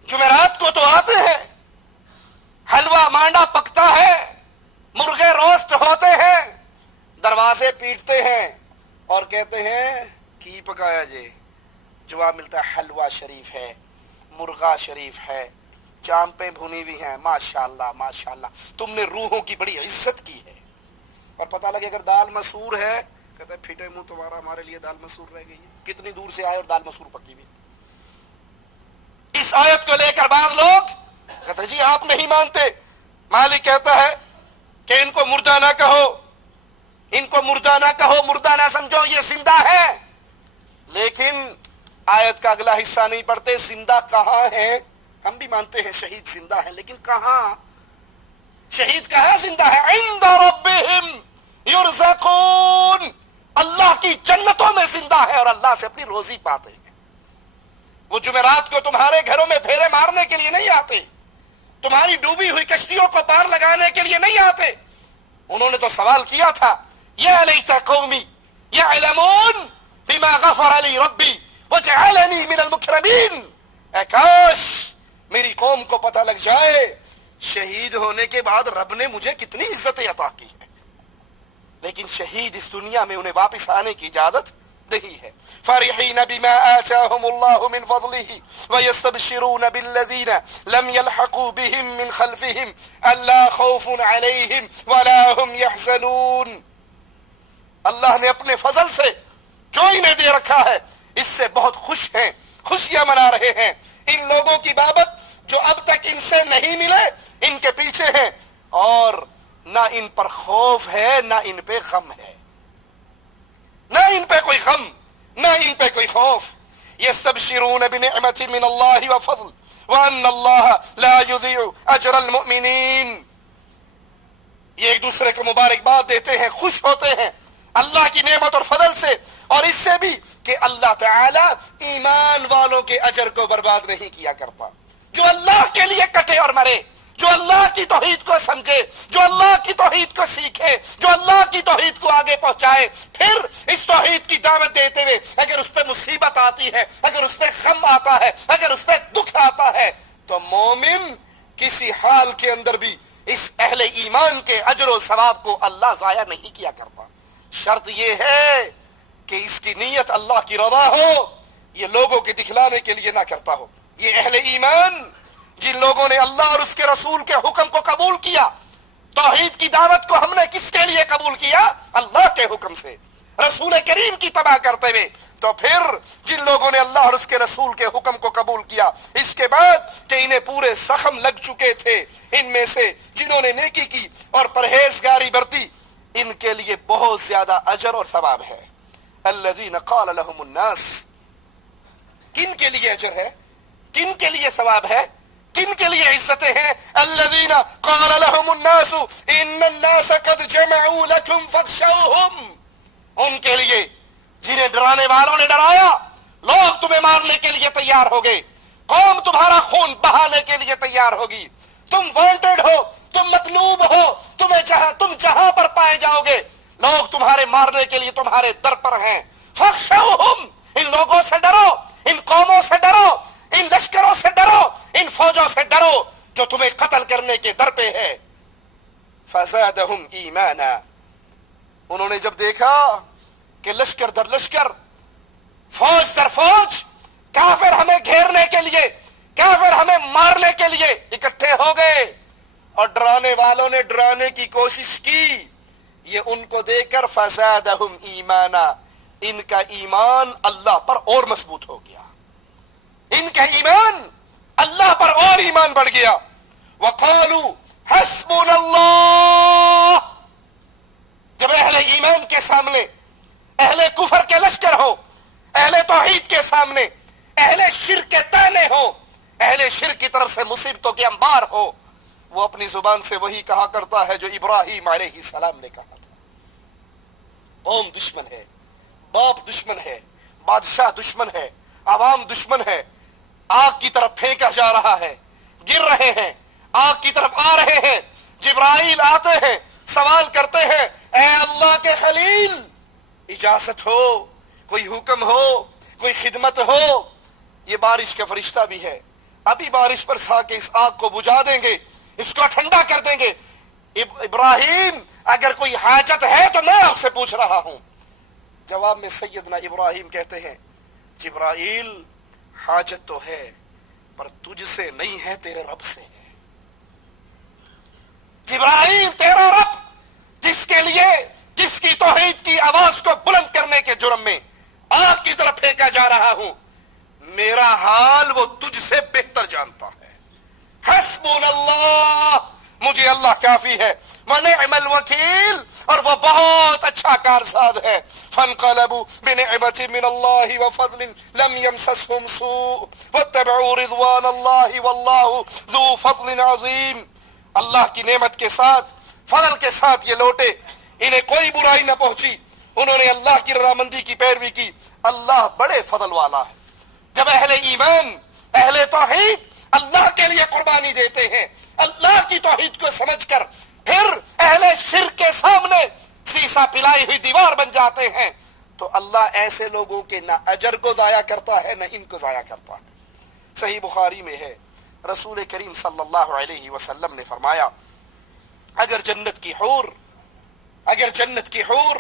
جمعرات کو تو آتے ہیں، حلوہ مانڈا پکتا ہے، مرغے روسٹ ہوتے ہیں، دروازے پیٹتے ہیں اور کہتے ہیں کی پکایا جے؟ جواب ملتا ہے حلوہ شریف ہے، مرغا شریف ہے، چامپیں بھنی ہوئی ہیں، ماشاءاللہ ماشاءاللہ، تم نے روحوں کی بڑی عزت کی ہے۔ اور پتہ لگے اگر دال مسور ہے کہتا ہے پھٹے منہ تمہارا، ہمارے لیے دال مسور رہ گئی ہے، کتنی دور سے آئے اور دال مسور پکی ہوئی۔ اس آیت کو لے کر بعض لوگ کہتے ہیں جی آپ نہیں مانتے، مالک کہتا ہے کہ ان کو مردہ نہ کہو، ان کو مردہ نہ کہو، مردہ نہ سمجھو، یہ زندہ ہے۔ لیکن آیت کا اگلا حصہ نہیں پڑھتے، زندہ کہاں ہے؟ ہم بھی مانتے ہیں شہید زندہ ہے، لیکن کہاں؟ شہید کہاں زندہ ہے؟ عند ربهم یرزقون، اللہ کی جنتوں میں زندہ ہے اور اللہ سے اپنی روزی پاتے ہیں۔ وہ جمعرات کو تمہارے گھروں میں پھیرے مارنے کے لیے نہیں آتے، تمہاری ڈوبی ہوئی کشتیوں کو پار لگانے کے لیے نہیں آتے۔ انہوں نے تو سوال کیا تھا یا لیت قومی یعلمون بما غفر لی ربی وجعلنی من المکرمین، اے کاش میری قوم کو پتہ لگ جائے شہید ہونے کے بعد رب نے مجھے کتنی عزتیں عطا کی ہے۔ لیکن شہید اس دنیا میں انہیں واپس آنے کی اجازت نہیں ہے۔ فرحین بما آتاهم اللہ من فضلہ ویستبشرون بالذین لم یلحقوا بهم من خلفهم الا خوف علیہم ولا هم یحزنون، اللہ نے اپنے فضل سے جو انہیں دے رکھا ہے اس سے بہت خوش ہیں، خوشیاں منا رہے ہیں۔ ان لوگوں کی بابت جو اب تک ان سے نہیں ملے ان کے پیچھے ہیں، اور نہ ان پر خوف ہے نہ ان پہ غم ہے، نہ ان پہ کوئی غم نہ ان پہ کوئی خوف۔ یستبشرون بنعمت من اللہ وفضل وَأَنَّ اللَّهَ لَا يُضِيعُ أَجْرَ الْمُؤْمِنِينَ. یہ ایک دوسرے کو مبارکباد دیتے ہیں، خوش ہوتے ہیں اللہ کی نعمت اور فضل سے، اور اس سے بھی کہ اللہ تعالی ایمان والوں کے اجر کو برباد نہیں کیا کرتا. جو اللہ کے لیے کٹے اور مرے، جو اللہ کی توحید کو سمجھے، جو اللہ کی توحید کو سیکھے، جو اللہ کی توحید کو آگے پہنچائے، پھر اس توحید کی دعوت دیتے ہوئے اگر اس پہ مصیبت آتی ہے، اگر اس پہ غم آتا ہے، اگر اس پہ دکھ آتا ہے، تو مومن کسی حال کے اندر بھی اس اہل ایمان کے اجر و ثواب کو اللہ ضائع نہیں کیا کرتا. شرط یہ ہے کہ اس کی نیت اللہ کی رضا ہو، یہ لوگوں کے دکھلانے کے لیے نہ کرتا ہو. یہ اہل ایمان جن لوگوں نے اللہ اور اس کے رسول کے حکم کو قبول کیا، توحید کی دعوت کو ہم نے کس کے لیے قبول کیا؟ اللہ کے حکم سے، رسول کریم کی تباہ کرتے ہوئے. تو پھر جن لوگوں نے اللہ اور اس کے رسول کے حکم کو قبول کیا، اس کے بعد کہ انہیں پورے زخم لگ چکے تھے، ان میں سے جنہوں نے نیکی کی اور پرہیزگاری برتی، ان کے لیے بہت زیادہ اجر اور ثواب ہے. الذین قال لهم الناس، کن کے لیے اجر ہے، کن کے لیے ثواب ہے، کن کے لیے عزتیں ہیں؟ الذین قال لهم الناس ان الناس قد جمعوا لكم فاخشوهم، ان کے لیے جنہیں ڈرانے والوں نے ڈرایا، لوگ تمہیں مارنے کے لیے تیار ہو گئے، قوم تمہارا خون بہانے کے لیے تیار ہوگی، تم وانٹڈ ہو، تم مطلوب ہو، تم جہاں پر پائے جاؤ گے، لوگ تمہارے مارنے کے لیے تمہارے در پر ہیں. فاخشوهم، ان لوگوں سے ڈرو، ان قوموں سے ڈرو، ان لشکروں سے ڈرو، ان فوجوں سے ڈرو جو تمہیں قتل کرنے کے در پہ ہے. فزادهم ایمانا، انہوں نے جب دیکھا کہ لشکر در لشکر، فوج در فوج، کافر ہمیں گھیرنے کے لیے، کافر ہمیں مارنے کے لیے اکٹھے ہو گئے، اور ڈرانے والوں نے ڈرانے کی کوشش کی، یہ ان کو دیکھ کر فزادہم ایمانا، ان کا ایمان اللہ پر اور مضبوط ہو گیا، ان کا ایمان اللہ پر اور ایمان بڑھ گیا. وقالوا حسبنا اللہ، جب اہل ایمان کے سامنے اہل کفر کے لشکر ہو، اہل توحید کے سامنے اہل شرک کے تانے ہو، اہل شرک کی طرف سے مصیبتوں کے انبار ہو، وہ اپنی زبان سے وہی کہا کرتا ہے جو ابراہیم علیہ السلام نے کہا تھا. قوم دشمن ہے، باپ دشمن ہے، بادشاہ دشمن ہے، عوام دشمن ہے، آگ کی طرف پھینکا جا رہا ہے، گر رہے ہیں، آگ کی طرف آ رہے ہیں، جبرائیل آتے ہیں، سوال کرتے ہیں اے اللہ کے خلیل، اجازت ہو، کوئی حکم ہو، کوئی خدمت ہو. یہ بارش کا فرشتہ بھی ہے، ابھی بارش برسا کے اس آگ کو بجھا دیں گے، اس کو ٹھنڈا کر دیں گے. ابراہیم اگر کوئی حاجت ہے تو میں آپ سے پوچھ رہا ہوں. جواب میں سیدنا ابراہیم کہتے ہیں جبرائیل حاجت تو ہے پر تجھ سے نہیں ہے، تیرے رب سے ہے. جبرائیل تیرا رب جس کے لیے، جس کی توحید کی آواز کو بلند کرنے کے جرم میں آگ کی طرف پھینکا جا رہا ہوں، میرا حال وہ تجھ سے بہتر جانتا ہے. حسبنا اللہ، مجھے اللہ کافی ہے، ونعم الوکیل، اور وہ بہت اچھا کارساز ہے. فانقلبوا بنعمة من الله وفضل لم يمسسهم سوء واتبعوا رضوان الله والله ذو فضل عظیم. اللہ کی نعمت کے ساتھ، فضل کے ساتھ یہ لوٹے، انہیں کوئی برائی نہ پہنچی، انہوں نے اللہ کی رضامندی کی پیروی کی. اللہ بڑے فضل والا ہے. جب اہل ایمان، اہل توحید اللہ کے لیے قربانی دیتے ہیں، اللہ کی توحید کو سمجھ کر، پھر اہل شرک کے سامنے سیسا پلائی ہوئی دیوار بن جاتے ہیں، تو اللہ ایسے لوگوں کے نہ اجر کو ضائع کرتا ہے نہ ان کو ضائع کرتا ہے. صحیح بخاری میں ہے، رسول کریم صلی اللہ علیہ وسلم نے فرمایا اگر جنت کی حور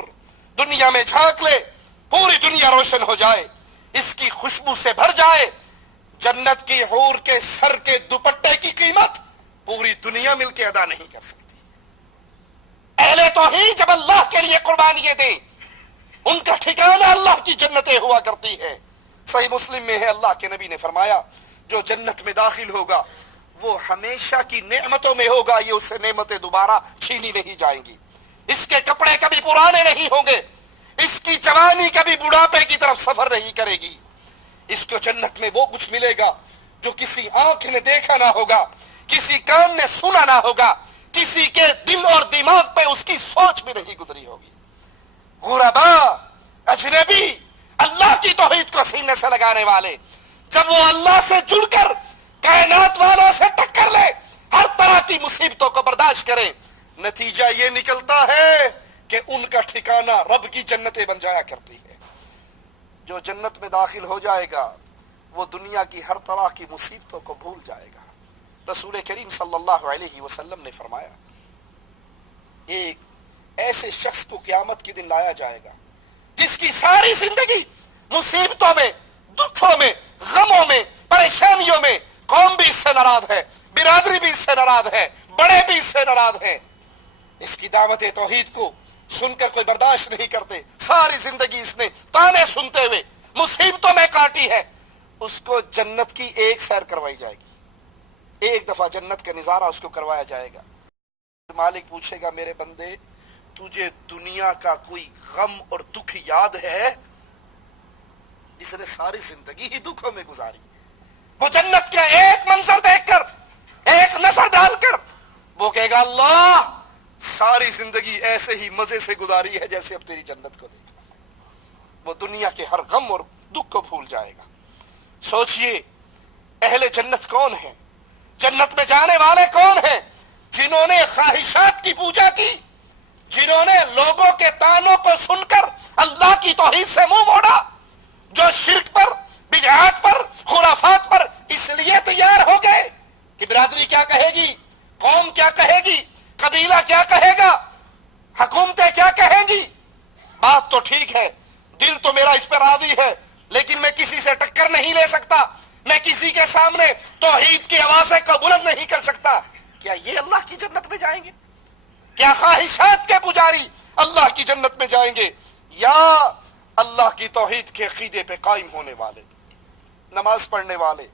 دنیا میں جھانک لے، پوری دنیا روشن ہو جائے، اس کی خوشبو سے بھر جائے، جنت کی حور کے سر کے دوپٹے کی قیمت پوری دنیا مل کے ادا نہیں کر سکتی. اہل توحید جب اللہ کے لیے قربانیاں دیں، ان کا ٹھکانہ اللہ کی جنتیں ہوا کرتی ہے. صحیح مسلم میں ہے، اللہ کے نبی نے فرمایا جو جنت میں داخل ہوگا وہ ہمیشہ کی نعمتوں میں ہوگا، یہ اس سے نعمتیں دوبارہ چھینی نہیں جائیں گی، اس کے کپڑے کبھی پرانے نہیں ہوں گے، اس کی جوانی کبھی بڑھاپے کی طرف سفر نہیں کرے گی. اس کو جنت میں وہ کچھ ملے گا جو کسی آنکھ نے دیکھا نہ ہوگا, کسی کان نے سنا نہ ہوگا, کسی کے دل اور دماغ پہ اس کی سوچ بھی نہیں گزری ہوگی. غربا, اجنبی, اللہ کی توحید کو سینے سے لگانے والے, جب وہ اللہ سے جڑ کر کائنات والوں سے ٹکر لے, ہر طرح کی مصیبتوں کو برداشت کرے, نتیجہ یہ نکلتا ہے کہ ان کا ٹھکانہ رب کی جنتیں بن جایا کرتی ہے. جو جنت میں داخل ہو جائے گا وہ دنیا کی ہر طرح کی مصیبتوں کو بھول جائے گا. رسول کریم صلی اللہ علیہ وسلم نے فرمایا, ایک ایسے شخص کو قیامت کے دن لایا جائے گا جس کی ساری زندگی مصیبتوں میں, دکھوں میں, غموں میں, پریشانیوں میں, قوم بھی اس سے ناراض ہے, برادری بھی اس سے ناراض ہے, بڑے بھی اس سے ناراض ہیں, اس کی دعوت توحید کو سن کر کوئی برداشت نہیں کرتے, ساری زندگی اس نے تانے سنتے ہوئے مصیبتوں میں کاٹی ہے. اس کو جنت کی ایک سیر کروائی جائے گی, ایک دفعہ جنت کا نظارہ اس کو کروایا جائے گا. مالک پوچھے گا, میرے بندے تجھے دنیا کا کوئی غم اور دکھ یاد ہے؟ اس نے ساری زندگی ہی دکھوں میں گزاری. وہ جنت کا ایک منظر دیکھ کر, ایک نظر ڈال کر وہ کہے گا, اللہ ساری زندگی ایسے ہی مزے سے گزاری ہے جیسے اب تیری جنت کو دیکھا. وہ دنیا کے ہر غم اور دکھ کو بھول جائے گا. سوچئے اہل جنت کون ہیں, جنت میں جانے والے کون ہیں؟ جنہوں نے خواہشات کی پوجا کی, جنہوں نے لوگوں کے طعنوں کو سن کر اللہ کی توحید سے منہ موڑا, جو شرک پر, بدعات پر, خرافات پر اس لیے تیار ہو گئے کہ برادری کیا کہے گی, قوم کیا کہے گی, قبیلہ کیا کہے گا, حکومتیں کیا کہیں گی. بات تو ٹھیک ہے, دل تو میرا اس پہ راضی ہے, لیکن میں کسی سے ٹکر نہیں لے سکتا, میں کسی کے سامنے توحید کی آوازیں کو بلند نہیں کر سکتا. کیا یہ اللہ کی جنت میں جائیں گے؟ کیا خواہشات کے پجاری اللہ کی جنت میں جائیں گے, یا اللہ کی توحید کے عقیدے پہ قائم ہونے والے, نماز پڑھنے والے,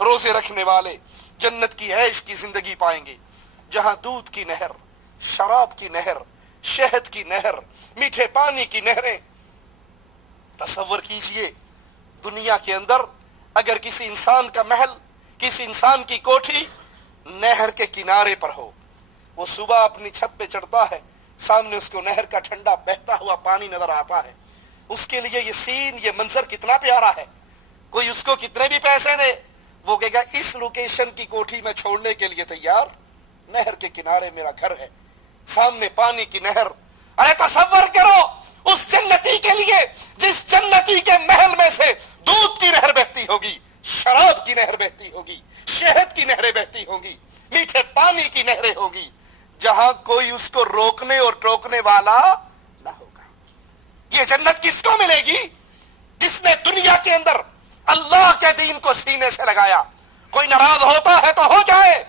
روزے رکھنے والے جنت کی عیش کی زندگی پائیں گے, جہاں دودھ کی نہر, شراب کی نہر, شہد کی نہر, میٹھے پانی کی نہریں. تصور کیجئے دنیا کے اندر اگر کسی انسان کا محل, کسی انسان کی کوٹھی نہر کے کنارے پر ہو, وہ صبح اپنی چھت پہ چڑھتا ہے, سامنے اس کو نہر کا ٹھنڈا بہتا ہوا پانی نظر آتا ہے. اس کے لیے یہ سین, یہ منظر کتنا پیارا ہے. کوئی اس کو کتنے بھی پیسے دے, وہ کہے گا اس لوکیشن کی کوٹھی میں چھوڑنے کے لیے تیار, نہر کے کنارے میرا گھر ہے, سامنے پانی کی نہر. ارے تصور کرو اس جنتی کے لیے جس جنتی کے محل میں سے دودھ کی نہر بہتی ہوگی, شراب کی نہر بہتی ہوگی, شہد کی نہریں بہتی ہوں گی, میٹھے پانی کی نہریں ہوں گی, جہاں کوئی اس کو روکنے اور ٹوکنے والا نہ ہوگا. یہ جنت کس کو ملے گی؟ جس نے دنیا کے اندر اللہ کے دین کو سینے سے لگایا. کوئی ناراض ہوتا ہے تو ہو جائے,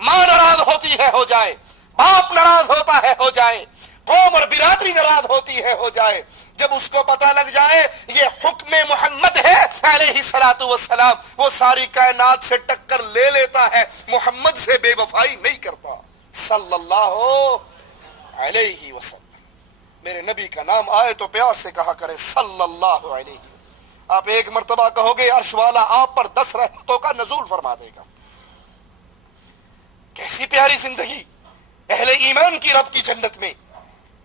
ماں ناراض ہوتی ہے ہو جائے, باپ ناراض ہوتا ہے ہو جائے, قوم اور برادری ناراض ہوتی ہے ہو جائے, جب اس کو پتہ لگ جائے یہ حکم محمد ہے علیہ الصلوۃ والسلام, وہ ساری کائنات سے ٹکر لے لیتا ہے, محمد سے بے وفائی نہیں کرتا صلی اللہ علیہ وسلم. میرے نبی کا نام آئے تو پیار سے کہا کرے صلی اللہ علیہ وسلم. آپ ایک مرتبہ کہو گے عرش والا آپ پر 10 رحمتوں کا نزول فرما دے گا. کیسی پیاری زندگی اہل ایمان کی رب کی جنت میں,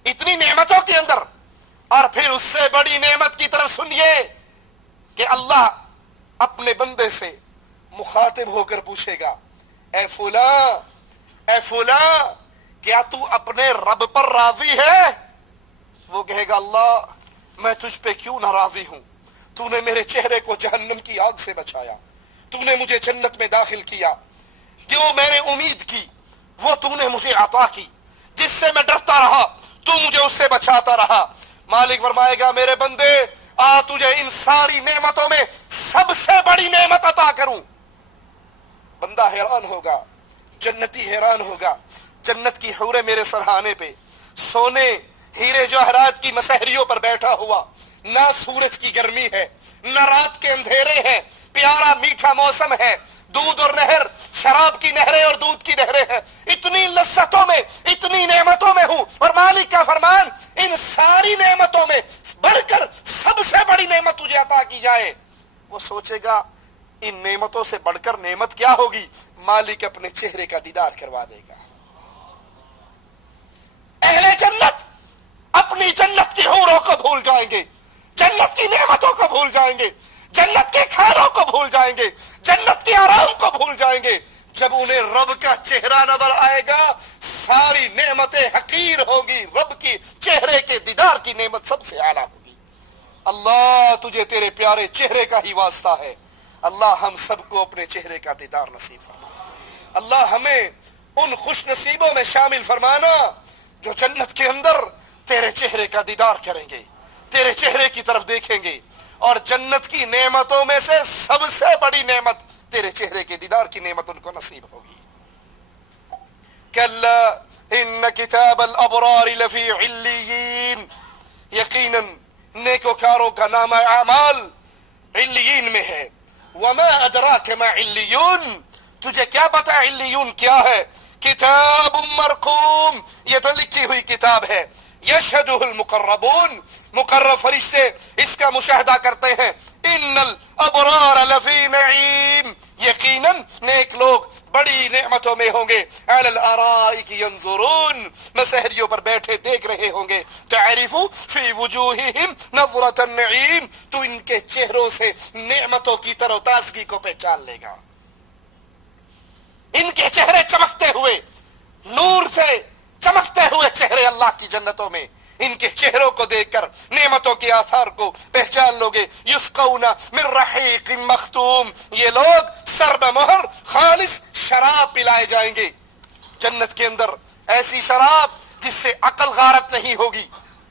اتنی نعمتوں کے اندر. اور پھر اس سے بڑی نعمت کی طرف سنیے کہ اللہ اپنے بندے سے مخاطب ہو کر پوچھے گا, اے فلاں, اے فلاں, کیا تو اپنے رب پر راضی ہے؟ وہ کہے گا, اللہ میں تجھ پہ کیوں نہ راضی ہوں, تو نے میرے چہرے کو جہنم کی آگ سے بچایا, تو نے مجھے جنت میں داخل کیا, جو میں نے امید کی وہ تو نے مجھے عطا کی, جس سے میں ڈرتا رہا تو مجھے اس سے بچاتا رہا. مالک فرمائے گا, میرے بندے آ تجھے ان ساری نعمتوں میں سب سے بڑی نعمت عطا کروں. بندہ حیران ہوگا, جنتی حیران ہوگا. جنت کی حوریں میرے سرہانے پہ سونے ہیرے جواہرات کی مسحریوں پر بیٹھا ہوا, نہ سورج کی گرمی ہے, نہ رات کے اندھیرے ہیں, پیارا میٹھا موسم ہے, دودھ اور نہر, شراب کی نہریں اور دودھ کی نہریں ہیں. اتنی لذتوں میں, اتنی نعمتوں میں ہوں, اور مالک کا فرمان ان ساری نعمتوں میں بڑھ کر سب سے بڑی نعمت تجھے عطا کی جائے. وہ سوچے گا ان نعمتوں سے بڑھ کر نعمت کیا ہوگی؟ مالک اپنے چہرے کا دیدار کروا دے گا. اہل جنت اپنی جنت کی حوروں کو بھول جائیں گے، جنت کی نعمتوں کو بھول جائیں گے، جنت کے کھانوں کو بھول جائیں گے، جنت کے آرام کو بھول جائیں گے. جب انہیں رب کا چہرہ نظر آئے گا ساری نعمتیں حقیر ہوگی، رب کی چہرے کے دیدار کی نعمت سب سے اعلیٰ ہوگی. اللہ تجھے تیرے پیارے چہرے کا ہی واسطہ ہے، اللہ ہم سب کو اپنے چہرے کا دیدار نصیب فرما. اللہ ہمیں ان خوش نصیبوں میں شامل فرمانا جو جنت کے اندر تیرے چہرے کا دیدار کریں گے، تیرے چہرے کی طرف دیکھیں گے، اور جنت کی نعمتوں میں سے سب سے بڑی نعمت تیرے چہرے کے دیدار کی نعمت ان کو نصیب ہوگی. کلا ان کتاب الابرار لفی علیین، یقیناً نیکوکاروں کا نامہ اعمال علیین میں ہے. وما ادراک ما علیون، تجھے کیا پتا علیون کیا ہے؟ کتاب مرقوم، یہ تو لکھی ہوئی کتاب ہے. یشہدہ المقربون، مقرب فرشتے اس کا مشاہدہ کرتے ہیں. ان الابرار لفی نعیم، یقیناً نیک لوگ بڑی نعمتوں میں ہوں گے. علی الارائک ینظرون، مسہریوں پر بیٹھے دیکھ رہے ہوں گے. تعرف فی وجوہہم نظرۃ النعیم، تو ان کے چہروں سے نعمتوں کی تر و تازگی کو پہچان لے گا. ان کے چہرے چمکتے ہوئے، نور سے چمکتے ہوئے چہرے اللہ کی جنتوں میں، ان کے چہروں کو دیکھ کر نعمتوں کے آثار کو پہچان لوگے. یسقون من رحیق مختوم، یہ لوگ سر بمہر خالص شراب پلائے جائیں گے جنت کے اندر، ایسی شراب جس سے عقل غارت نہیں ہوگی،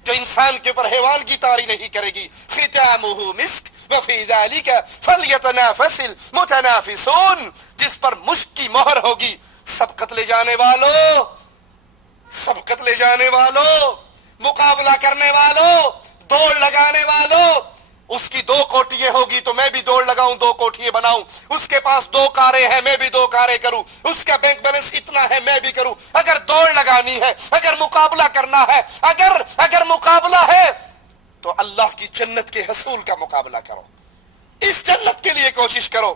جو انسان کے اوپر حیوان کی طاری نہیں کرے گی. ختامہ مسک وفی ذالک فلیتنافس المتنافسون، جس پر مشک کی مہر ہوگی. سبقت لے جانے والوں، سبقت لے جانے والوں، مقابلہ کرنے والوں، دوڑ لگانے والوں، اس کی 2 کوٹھیاں ہوگی تو میں بھی دوڑ لگاؤں 2 کوٹھیاں بناؤں. اس کے پاس 2 کاریں ہیں میں بھی 2 کاریں کروں. اس کا بینک بیلنس اتنا ہے میں بھی کروں. اگر دوڑ لگانی ہے، اگر مقابلہ کرنا ہے، اگر مقابلہ ہے تو اللہ کی جنت کے حصول کا مقابلہ کرو. اس جنت کے لیے کوشش کرو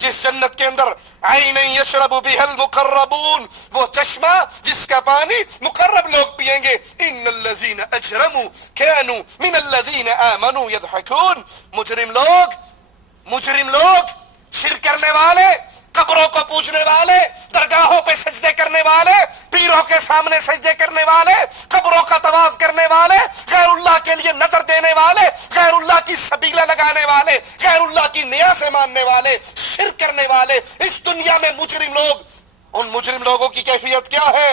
جس جنت کے اندر عین یشرب بها المقربون، وہ چشمہ جس کا پانی مقرب لوگ پیئیں گے. ان الذین اجرموا كانوا من الذین آمنوا يضحكون، مجرم لوگ، شرک کرنے والے، قبروں کو پوجنے والے، درگاہوں پہ سجدے کرنے والے، پیروں کے سامنے سجدے کرنے والے، قبروں کا طواف کرنے والے، غیر اللہ کے لیے نظر دینے والے، غیر اللہ کی سبیلہ لگانے والے، غیر اللہ کی نیازیں ماننے والے، شرک کرنے والے، اس دنیا میں مجرم لوگ. ان مجرم لوگوں کی کیفیت کیا ہے؟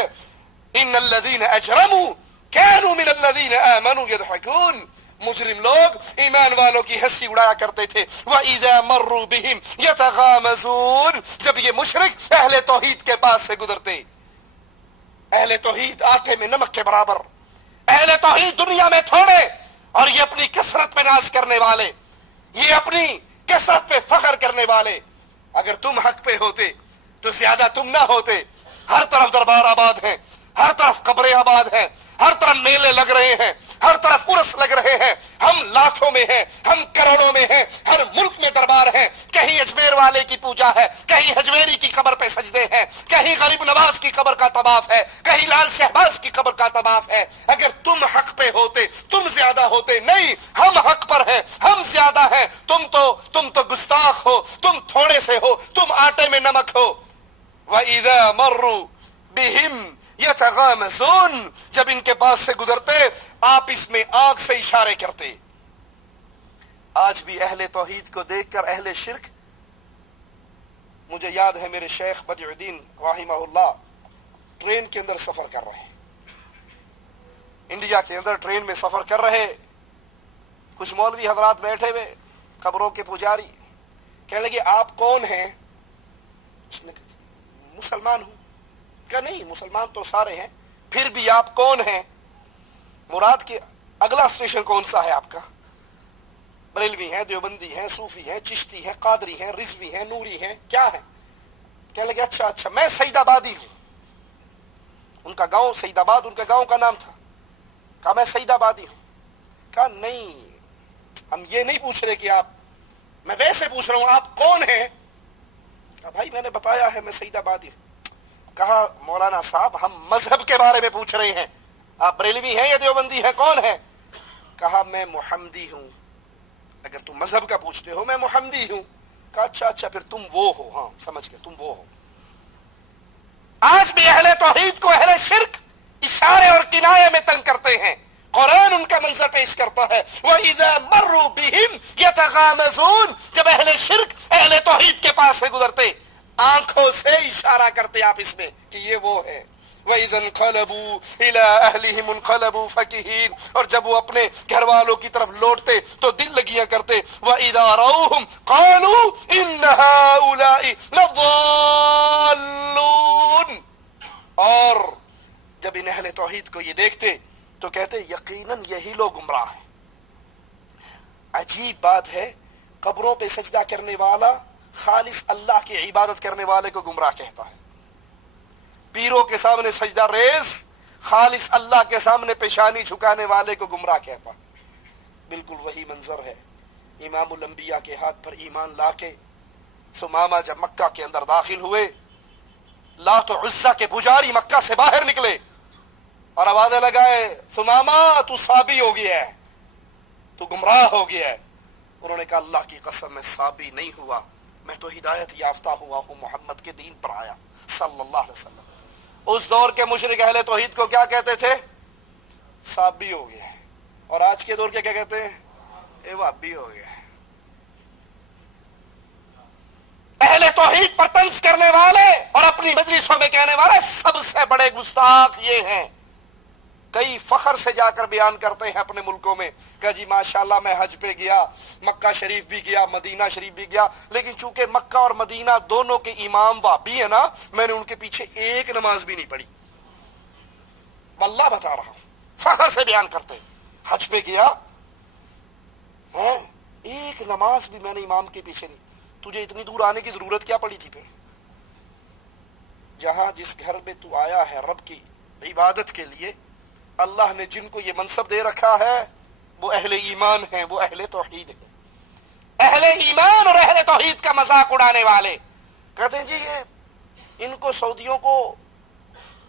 ان الذین اجرموا كانوا من الذین آمنوا يضحكون، مجرم لوگ ایمان والوں کی ہنسی اڑایا کرتے تھے. وَإِذَا مَرُّوا بِهِمْ يَتَغَامَزُونَ، جب یہ مشرک اہل توحید کے پاس سے گزرتے، اہل توحید آٹے میں نمک کے برابر، اہل توحید دنیا میں تھوڑے، اور یہ اپنی کثرت پہ ناز کرنے والے، یہ اپنی کثرت پہ فخر کرنے والے. اگر تم حق پہ ہوتے تو زیادہ تم نہ ہوتے. ہر طرف دربار آباد ہیں، ہر طرف قبریں آباد ہیں، ہر طرف میلے لگ رہے ہیں، ہر طرف عرس لگ رہے ہیں. ہم لاکھوں میں ہیں، ہم کروڑوں میں ہیں، ہر ملک میں دربار ہیں. کہیں اجمیر والے کی پوجا ہے، کہیں حجویری کی قبر پہ سجدے ہیں، کہیں غریب نواز کی قبر کا طواف ہے، کہیں لال شہباز کی قبر کا طواف ہے. اگر تم حق پہ ہوتے تم زیادہ ہوتے. نہیں، ہم حق پر ہیں، ہم زیادہ ہیں. تم تو گستاخ ہو، تم تھوڑے سے ہو، تم آٹے میں نمک ہو. وَإِذَا مَرُّوا بِهِمْ یتغامزون، جب ان کے پاس سے گزرتے آپ اس میں آنکھ سے اشارے کرتے. آج بھی اہل توحید کو دیکھ کر اہل شرک، مجھے یاد ہے میرے شیخ بدیع الدین رحمہ اللہ ٹرین کے اندر سفر کر رہے، انڈیا کے اندر ٹرین میں سفر کر رہے. کچھ مولوی حضرات بیٹھے ہوئے، قبروں کے پجاری، کہنے لگے آپ کون ہیں؟ اس نے کہا مسلمان ہوں. کہ نہیں، مسلمان تو سارے ہیں، پھر بھی آپ کون ہیں؟ مراد کہ اگلا اسٹیشن کون سا ہے آپ کا؟ بریلوی ہیں، دیوبندی ہیں، صوفی ہیں، چشتی ہیں، قادری ہیں، رضوی ہیں، نوری ہیں، کیا ہیں؟ کہنے لگے اچھا میں سعید آبادی ہوں. ان کا گاؤں سعید آباد ان کے گاؤں کا نام تھا. کہا میں سعید آبادی ہوں. کہا نہیں، ہم یہ نہیں پوچھ رہے کہ آپ میں ویسے پوچھ رہا ہوں آپ کون ہیں؟ کہا بھائی میں نے بتایا ہے میں سعید آبادی. کہا مولانا صاحب ہم مذہب کے بارے میں پوچھ رہے ہیں, آپ بریلوی ہیں یا دیوبندی ہیں, کون ہیں؟ کہا میں محمدی ہوں. اگر تم مذہب کا پوچھتے ہو میں محمدی ہوں. کہا اچھا پھر تم وہ ہو. ہاں سمجھ گئے تم وہ ہو. آج بھی اہل توحید کو اہل شرک اشارے اور کنایے میں تنگ کرتے ہیں. قرآن ان کا منظر پیش کرتا ہے وَإِذَا مَرُّوا بِهِمْ يَتَغَامَزُونَ, جب اہل شرک اہل توحید کے پاس سے گزرتے آنکھوں سے اشارہ کرتے آپس میں کہ یہ وہ ہے. وَإِذَا انْقَلَبُوا إِلَىٰ أَهْلِهِمْ انْقَلَبُوا فَكِهِينَ, اور جب وہ اپنے گھر والوں کی طرف لوٹتے تو دل لگیاں کرتے. وَإِذَا رَأَوْهُمْ قَالُوا إِنَّ هَٰؤُلَاءِ لَضَالُّونَ, اور جب ان اہل توحید کو یہ دیکھتے تو کہتے یقیناً یہی لوگ گمراہ ہیں. عجیب بات ہے, قبروں پہ سجدہ کرنے والا خالص اللہ کی عبادت کرنے والے کو گمراہ کہتا ہے. پیروں کے سامنے سجدہ ریز خالص اللہ کے سامنے پیشانی جھکانے والے کو گمراہ کہتا ہے. بالکل وہی منظر ہے امام الانبیاء کے ہاتھ پر ایمان لا کے ثمامہ جب مکہ کے اندر داخل ہوئے, لات و عزا کے پجاری مکہ سے باہر نکلے اور آوازیں لگائے ثمامہ تو صابی ہو گیا ہے, تو گمراہ ہو گیا ہے. انہوں نے کہا اللہ کی قسم میں صابی نہیں ہوا, میں تو ہدایت یافتہ ہوا ہوں, محمد کے دین پر آیا صلی اللہ علیہ وسلم. اس دور کے مشرک اہل توحید کو کیا کہتے تھے؟ صابی ہو گیا ہے. اور آج کے دور کے کیا کہتے ہیں؟ اے وابی ہو گیا ہے. اہل توحید پر طنز کرنے والے اور اپنی مجلسوں میں کہنے والے سب سے بڑے گستاخ یہ ہیں. کئی فخر سے جا کر بیان کرتے ہیں اپنے ملکوں میں کہ جی ماشاءاللہ میں حج پہ گیا, مکہ شریف بھی گیا, مدینہ شریف بھی گیا, لیکن چونکہ مکہ اور مدینہ دونوں کے امام وہابی ہیں نا, میں نے ان کے پیچھے ایک نماز بھی نہیں پڑھی. واللہ بتا رہا ہوں, فخر سے بیان کرتے حج پہ گیا, ایک نماز بھی میں نے امام کے پیچھے نہیں. تجھے اتنی دور آنے کی ضرورت کیا پڑی تھی پھر؟ جہاں جس گھر میں تو آیا ہے رب کی عبادت کے لیے, اللہ نے جن کو یہ منصب دے رکھا ہے وہ اہل ایمان ہیں, وہ اہل توحید ہیں. اہل ایمان اور اہل توحید کا مذاق اڑانے والے کہتے ہیں جی یہ ان کو سعودیوں کو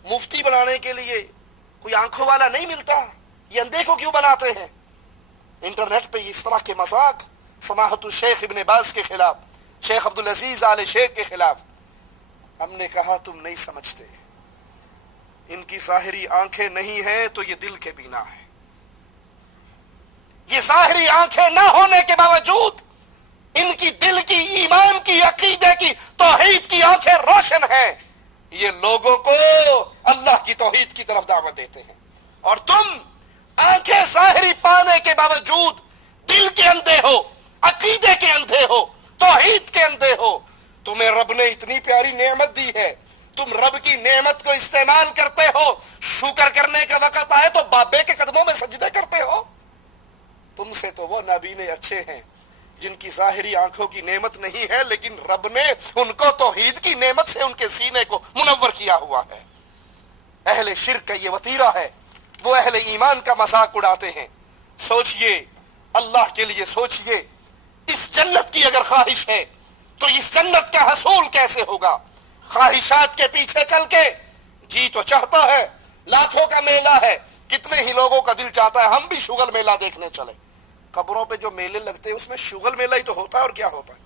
مفتی بنانے کے لیے کوئی آنکھوں والا نہیں ملتا, یہ اندھے کو کیوں بناتے ہیں؟ انٹرنیٹ پہ اس طرح کے مذاق سماحت الشیخ ابن باز کے خلاف, شیخ عبدالعزیز آل شیخ کے خلاف. ہم نے کہا تم نہیں سمجھتے, ان کی ظاہری آنکھیں نہیں ہیں تو یہ دل کے بینا ہے. یہ ظاہری آنکھیں نہ ہونے کے باوجود ان کی دل کی, ایمان کی, عقیدے کی, توحید کی آنکھیں روشن ہیں. یہ لوگوں کو اللہ کی توحید کی طرف دعوت دیتے ہیں, اور تم آنکھیں ظاہری پانے کے باوجود دل کے اندھے ہو, عقیدے کے اندھے ہو, توحید کے اندھے ہو. تمہیں رب نے اتنی پیاری نعمت دی ہے, تم رب کی نعمت کو استعمال کرتے ہو, شکر کرنے کا وقت آئے تو بابے کے قدموں میں سجدے کرتے ہو. تم سے تو وہ نابینے اچھے ہیں جن کی ظاہری آنکھوں کی نعمت نہیں ہے, لیکن رب نے ان کو توحید کی نعمت سے ان کے سینے کو منور کیا ہوا ہے. اہل شرک کا یہ وتیرہ ہے, وہ اہل ایمان کا مذاق اڑاتے ہیں. سوچئے, اللہ کے لیے سوچئے, اس جنت کی اگر خواہش ہے تو اس جنت کا حصول کیسے ہوگا؟ خواہشات کے پیچھے چل کے جی تو چاہتا ہے, لاکھوں کا میلہ ہے, کتنے ہی لوگوں کا دل چاہتا ہے ہم بھی شغل میلہ دیکھنے چلے. قبروں پہ جو میلے لگتے ہیں اس میں شغل میلہ ہی تو ہوتا ہے, اور کیا ہوتا ہے؟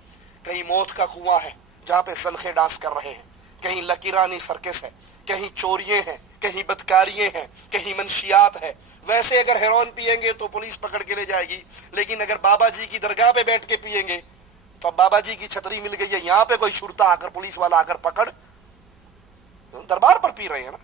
کہیں موت کا کنواں ہے جہاں پہ سنخے ڈانس کر رہے ہیں, کہیں لکیرانی سرکس ہے, کہیں چوریے ہیں, کہیں بدکاریے ہیں, کہیں منشیات ہے. ویسے اگر ہیروئن پیئیں گے تو پولیس پکڑ کے لے جائے گی, لیکن اگر بابا جی کی درگاہ پہ بیٹھ کے پیئیں گے تو اب بابا جی کی چھتری مل گئی ہے, یہاں پہ کوئی شرطا آ کر, پولیس والا آ کر پکڑ, دربار پر پی رہے ہیں نا.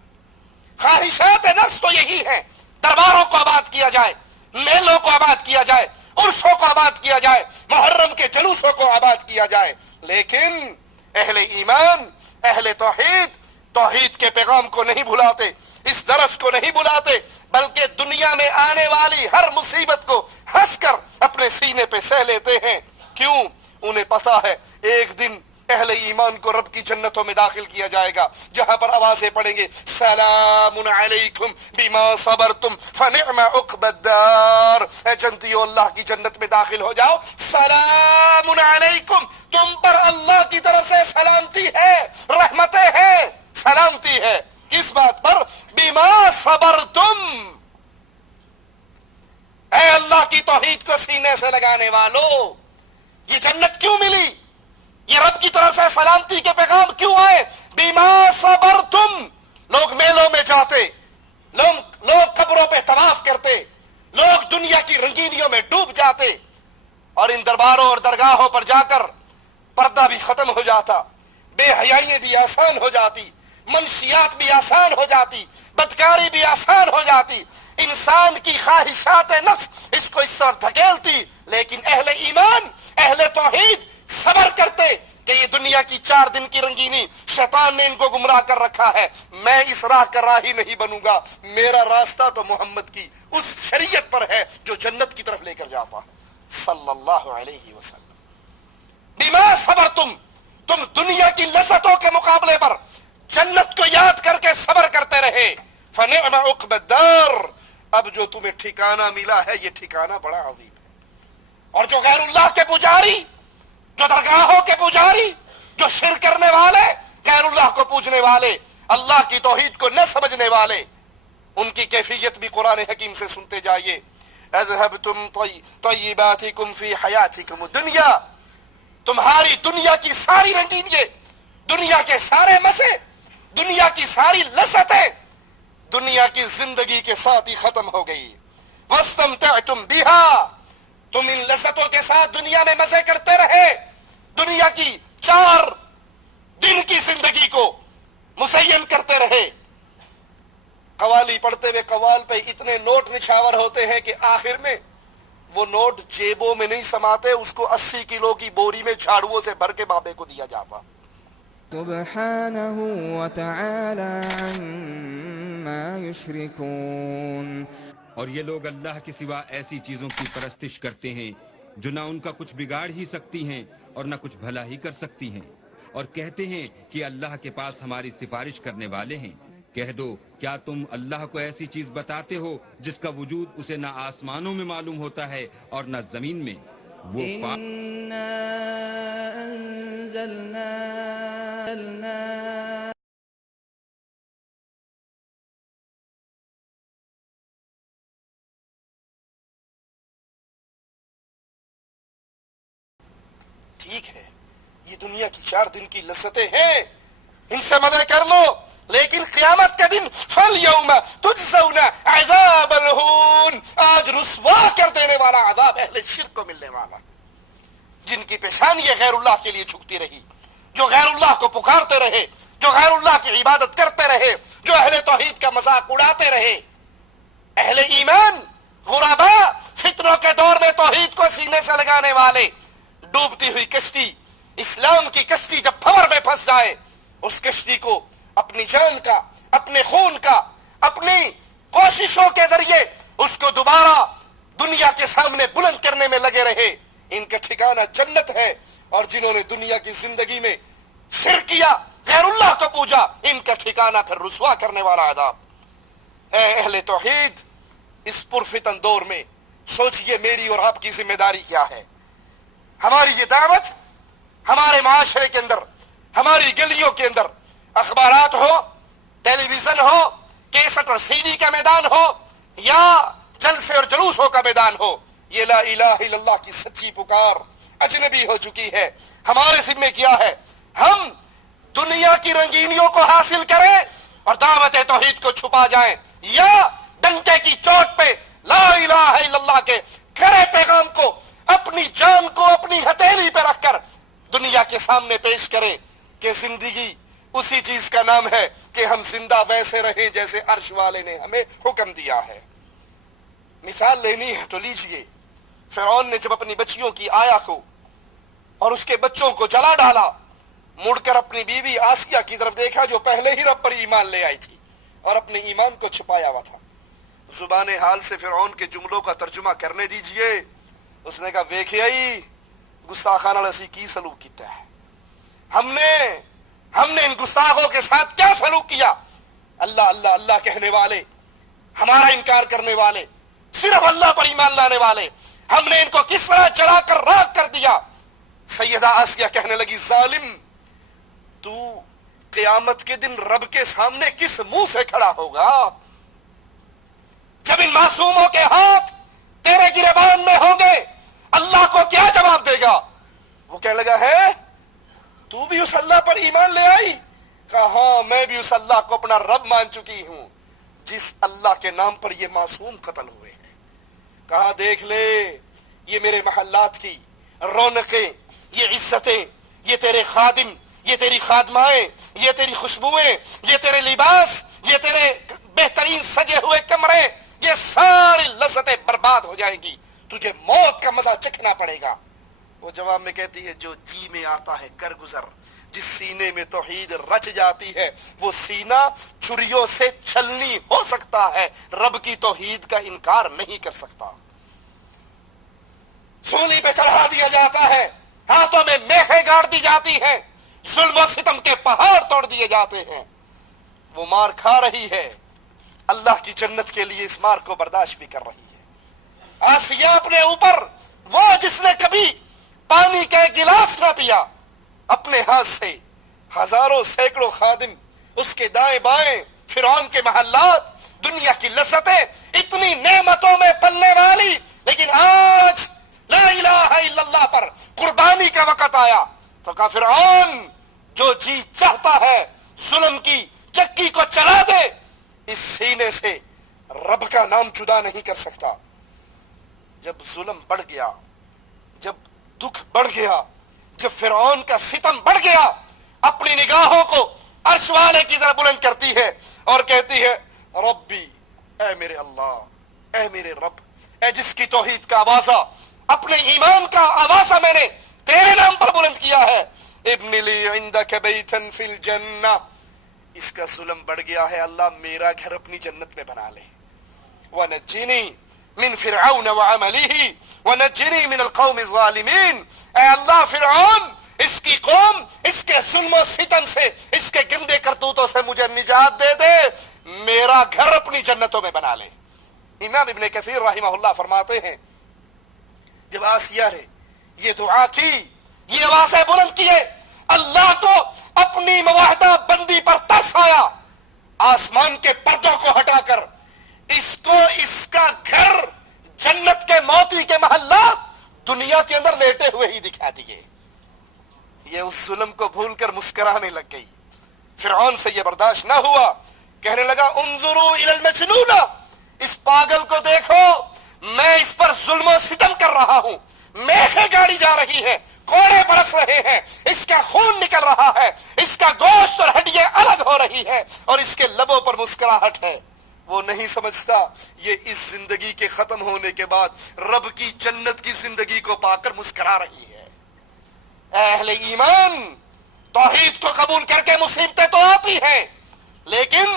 خواہشات نفس تو یہی ہیں, درباروں کو آباد کیا جائے, میلوں کو آباد کیا جائے, عرسوں کو آباد کیا جائے, محرم کے جلوسوں کو آباد کیا جائے. لیکن اہل ایمان, اہل توحید, توحید کے پیغام کو نہیں بھلاتے, اس درس کو نہیں بھلاتے, بلکہ دنیا میں آنے والی ہر مصیبت کو ہنس کر اپنے سینے پہ سہ لیتے ہیں. کیوں؟ انہیں پتا ہے ایک دن اہل ایمان کو رب کی جنتوں میں داخل کیا جائے گا جہاں پر آوازیں پڑیں گے سلام علیکم بما صبرتم فنعم عقبى الدار. اے جنتیو اللہ کی جنت میں داخل ہو جاؤ, سلام سے سلامتی ہے، رحمتیں ہیں، سلامتی ہے. کس بات پر؟ بما صبرتم. اے اللہ کی توحید کو سینے سے لگانے والو، یہ جنت کیوں ملی؟ یہ رب کی طرف سے سلامتی کے پیغام کیوں آئے؟ بما صبرتم. لوگ میلوں میں جاتے، لوگ قبروں پہ طواف کرتے، لوگ دنیا کی رنگینیوں میں ڈوب جاتے، اور ان درباروں اور درگاہوں پر جا کر پردہ بھی ختم ہو جاتا، بے حیائییں بھی آسان ہو جاتی، منشیات بھی آسان ہو جاتی، بدکاری بھی آسان ہو جاتی، انسان کی خواہشات نفس اس کو اس طرف دھکیلتی. لیکن اہل ایمان، اہل توحید صبر کرتے کہ یہ دنیا کی 4 دن کی رنگینی شیطان نے ان کو گمراہ کر رکھا ہے، میں اس راہ کا راہی نہیں بنوں گا، میرا راستہ تو محمد کی اس شریعت پر ہے جو جنت کی طرف لے کر جاتا ہے صلی اللہ علیہ وسلم. بما صبرتم، تم دنیا کی لذتوں کے مقابلے پر جنت کو یاد کر کے صبر کرتے رہے. فنعم عقبى الدار، اب جو تمہیں ٹھکانہ ملا ہے یہ ٹھکانہ بڑا عظیم ہے. اور جو غیر اللہ کے پجاری، جو درگاہوں کے پجاری، جو شرک کرنے والے، غیر اللہ کو پوجنے والے، اللہ کی توحید کو نہ سمجھنے والے، ان کی کیفیت بھی قرآن حکیم سے سنتے جائیے. اذهبتم طیباتکم فی حیاتکم الدنیا، تمہاری دنیا کی ساری رنگینیاں، دنیا کے سارے مزے، دنیا کی ساری لذتیں دنیا کی زندگی کے ساتھ ہی ختم ہو گئی. واستمتعتم بها، تم ان لذتوں کے ساتھ دنیا میں مزے کرتے رہے، دنیا کی 4 دن کی زندگی کو مزین کرتے رہے. قوالی پڑھتے ہوئے قوال پہ اتنے نوٹ نچھاور ہوتے ہیں کہ آخر میں وہ نوٹ جیبوں میں نہیں سماتے، اس کو 80 کلو کی بوری میں جھاڑوؤں سے بھر کے بابے کو دیا جاتا. سبحانہ وتعالی عما یشرکون. اور یہ لوگ اللہ کے سوا ایسی چیزوں کی پرستش کرتے ہیں جو نہ ان کا کچھ بگاڑ ہی سکتی ہیں اور نہ کچھ بھلا ہی کر سکتی ہیں، اور کہتے ہیں کہ اللہ کے پاس ہماری سفارش کرنے والے ہیں. کہہ دو کیا تم اللہ کو ایسی چیز بتاتے ہو جس کا وجود اسے نہ آسمانوں میں معلوم ہوتا ہے اور نہ زمین میں؟ وہ انا انزلنا ٹھیک ہے، یہ دنیا کی 4 دن کی لذتیں ہیں، ان سے مزے کر لو، لیکن قیامت کے دن فَالْيَوْمَ تُجْزَوْنَ عَذَابَ الْهُونِ، آج رسوا کر دینے والا عذاب اہل شرک کو ملنے والا، جن کی پیشانی غیر اللہ کے لیے جھکتی رہی، جو غیر اللہ کو پکارتے رہے، جو غیر اللہ کی عبادت کرتے رہے، جو اہل توحید کا مذاق اڑاتے رہے. اہل ایمان، غرباء، فتنوں کے دور میں توحید کو سینے سے لگانے والے، ڈوبتی ہوئی کشتی، اسلام کی کشتی جب بھنور میں پھنس جائے، اس کشتی کو اپنی جان کا، اپنے خون کا، اپنی کوششوں کے ذریعے اس کو دوبارہ دنیا کے سامنے بلند کرنے میں لگے رہے. ان کا ٹھکانہ جنت ہے. اور جنہوں نے دنیا کی زندگی میں شرک کیا، غیر اللہ کو پوجا، ان کا ٹھکانہ پھر رسوا کرنے والا عذاب. اے اہل توحید، اس پرفتن دور میں سوچئے میری اور آپ کی ذمہ داری کیا ہے. ہماری یہ دعوت ہمارے معاشرے کے اندر، ہماری گلیوں کے اندر، اخبارات ہو، ٹیلی ویژن ہو، کیسٹ اور سی ڈی کا میدان ہو، یا جلسے اور جلوسوں کا میدان ہو، یہ لا الہ الا اللہ کی سچی پکار اجنبی ہو چکی ہے. ہمارے ذمہ کیا ہے؟ ہم دنیا کی رنگینیوں کو حاصل کریں اور دعوت توحید کو چھپا جائیں، یا ڈنکے کی چوٹ پہ لا الہ الا اللہ کے کھرے پیغام کو اپنی جان کو اپنی ہتھیلی پہ رکھ کر دنیا کے سامنے پیش کریں کہ زندگی اسی چیز کا نام ہے کہ ہم زندہ ویسے رہیں جیسے عرش والے نے ہمیں حکم دیا ہے. مثال لینی ہے تو لیجئے. فرعون نے جب اپنی بچیوں کی آیا کو اور اس کے بچوں کو جلا ڈالا، مڑ کر اپنی بیوی آسیہ کی طرف دیکھا جو پہلے ہی رب پر ایمان لے آئی تھی اور اپنے ایمان کو چھپایا ہوا تھا. زبان حال سے فرعون کے جملوں کا ترجمہ کرنے دیجئے. اس نے کہا ویکھیا ہی گستاخانہ اسی کی سلوک کیتا ہے، ہم نے ان گستاخوں کے ساتھ کیا سلوک کیا. اللہ اللہ اللہ کہنے والے، ہمارا انکار کرنے والے، صرف اللہ پر ایمان لانے والے، ہم نے ان کو کس طرح جلا کر راکھ کر دیا. سیدہ آسیہ کہنے لگی ظالم، تو قیامت کے دن رب کے سامنے کس منہ سے کھڑا ہوگا جب ان معصوموں کے ہاتھ تیرے گریبان میں ہوں گے؟ اللہ کو کیا جواب دے گا؟ وہ کہنے لگا ہے تو بھی اس اللہ پر ایمان لے آئی؟ کہا ہاں میں بھی اس اللہ کو اپنا رب مان چکی ہوں جس اللہ کے نام پر یہ معصوم قتل ہوئے ہیں۔ کہا دیکھ لے یہ میرے محلات کی رونقیں، یہ عزتیں، یہ تیرے خادم، یہ تیری خادمائیں، یہ تیری خوشبوئیں، یہ تیرے لباس، یہ تیرے بہترین سجے ہوئے کمرے، یہ ساری لذتیں برباد ہو جائیں گی، تجھے موت کا مزہ چکھنا پڑے گا۔ وہ جواب میں کہتی ہے جو جی میں آتا ہے کر گزر، جس سینے میں توحید رچ جاتی ہے وہ سینہ چھریوں سے چھلنی ہو سکتا ہے، رب کی توحید کا انکار نہیں کر سکتا۔ سولی پہ چڑھا دیا جاتا ہے، ہاتھوں میں میخیں گاڑ دی جاتی ہیں، ظلم و ستم کے پہاڑ توڑ دیے جاتے ہیں، وہ مار کھا رہی ہے، اللہ کی جنت کے لیے اس مار کو برداشت بھی کر رہی ہے۔ آسیہ اپنے اوپر، وہ جس نے کبھی پانی کا ایک گلاس نہ پیا، اپنے ہاتھ سے ہزاروں سینکڑوں خادم اس کے دائیں بائیں، فرعون کے محلات، دنیا کی لذتیں اتنی نعمتوں میں پلنے والی، لیکن آج لا الہ الا اللہ پر قربانی کا وقت آیا تو کہا فرعون جو جی چاہتا ہے ظلم کی چکی کو چلا دے، اس سینے سے رب کا نام جدا نہیں کر سکتا۔ جب ظلم بڑھ گیا، جب دکھ بڑھ گیا، جب فرعون کا ستم بڑھ گیا، اپنی نگاہوں کو عرش والے کی طرف بلند کرتی ہے اور کہتی ہے ربی، اے میرے اللہ، اے میرے رب، اے جس کی توحید کا آوازہ، اپنے ایمان کا آوازہ میں نے تیرے نام پر بلند کیا ہے، ابن لی عندک بیتا فی الجنہ، اس کا ظلم بڑھ گیا ہے، اللہ میرا گھر اپنی جنت میں بنا لے، وَنَجِّنِي من فرعون وعمله ونجنی من القوم الظالمین، اے اللہ فرعون اس کی قوم، اس کے ظلم و ستم سے، اس کے گندے کرتوتوں سے مجھے نجات دے دے، میرا گھر اپنی جنتوں میں بنا لے۔ امام ابن کثیر رحمہ اللہ فرماتے ہیں جب آسیہ نے یہ دعا کی، یہ آوازیں بلند کیے، اللہ کو اپنی معاہدہ بندی پر ترس آیا، آسمان کے پردوں کو ہٹا کر اس کو اس کا گھر جنت کے موتی کے محلات دنیا کے اندر لیٹے ہوئے ہی دکھا دیے۔ یہ اس ظلم کو بھول کر مسکرانے لگ گئی۔ فرعون سے یہ برداشت نہ ہوا، کہنے لگا انظروا الی المجنون، اس پاگل کو دیکھو، میں اس پر ظلم و ستم کر رہا ہوں، میخیں گاڑی جا رہی ہیں، کوڑے برس رہے ہیں، اس کا خون نکل رہا ہے، اس کا گوشت اور ہڈیاں الگ ہو رہی ہیں اور اس کے لبوں پر مسکراہٹ ہے۔ وہ نہیں سمجھتا یہ اس زندگی کے ختم ہونے کے بعد رب کی جنت کی زندگی کو پا کر مسکرا رہی ہے۔ اہل ایمان توحید کو قبول کر کے مصیبتیں تو آتی ہیں، لیکن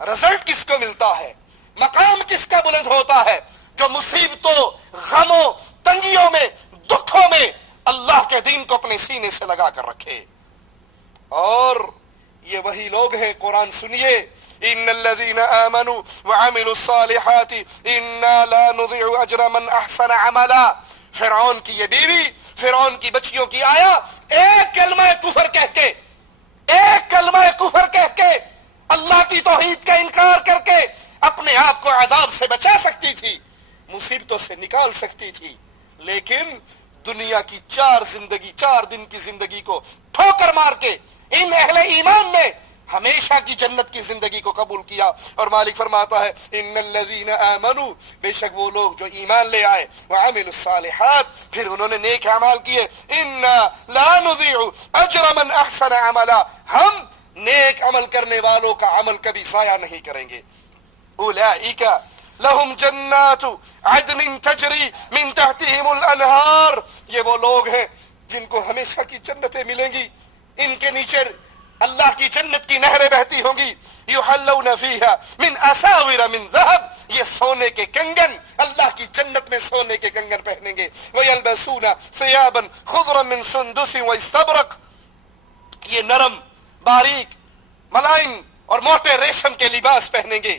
رزلٹ کس کو ملتا ہے، مقام کس کا بلند ہوتا ہے؟ جو مصیبتوں، غموں، تنگیوں میں، دکھوں میں اللہ کے دین کو اپنے سینے سے لگا کر رکھے۔ اور یہ وہی لوگ ہیں، قرآن سنیے، ان الذين آمنوا وعملوا الصالحات انا لا نضيع اجر من احسن عملا۔ فرعون کی یہ بیوی، فرعون کی بچیوں کی آیا، ایک کلمہ کفر کہہ کے، ایک کلمہ کفر کہہ کے اللہ کی توحید کا انکار کر کے اپنے آپ کو عذاب سے بچا سکتی تھی، مصیبتوں سے نکال سکتی تھی، لیکن دنیا کی 4 دن کی زندگی کو ٹھوکر مار کے ان اہل ایمان نے ہمیشہ کی جنت کی زندگی کو قبول کیا۔ اور مالک فرماتا ہے ان الذین آمنوا، بے شک وہ لوگ جو ایمان لے آئے، وعملوا الصالحات، پھر انہوں نے نیک اعمال کیے، انا لا نضيع اجر من احسن عملا، ہم نیک عمل کرنے والوں کا عمل کبھی ضائع نہیں کریں گے۔ اولئک لہم جنات عدن تجری من تحتہم الانہار، یہ وہ لوگ ہیں جن کو ہمیشہ کی جنتیں ملیں گی، ان کے نیچے اللہ کی جنت کی نہریں بہتی ہوں گی، یحلون فیہا من اساور من ذہب، یہ سونے کے کنگن، اللہ کی جنت میں سونے کے کنگن پہنیں گے، ویلبسون ثیابا خضرا من سندس واستبرق، یہ نرم باریک ملائم اور موٹے ریشم کے لباس پہنیں گے،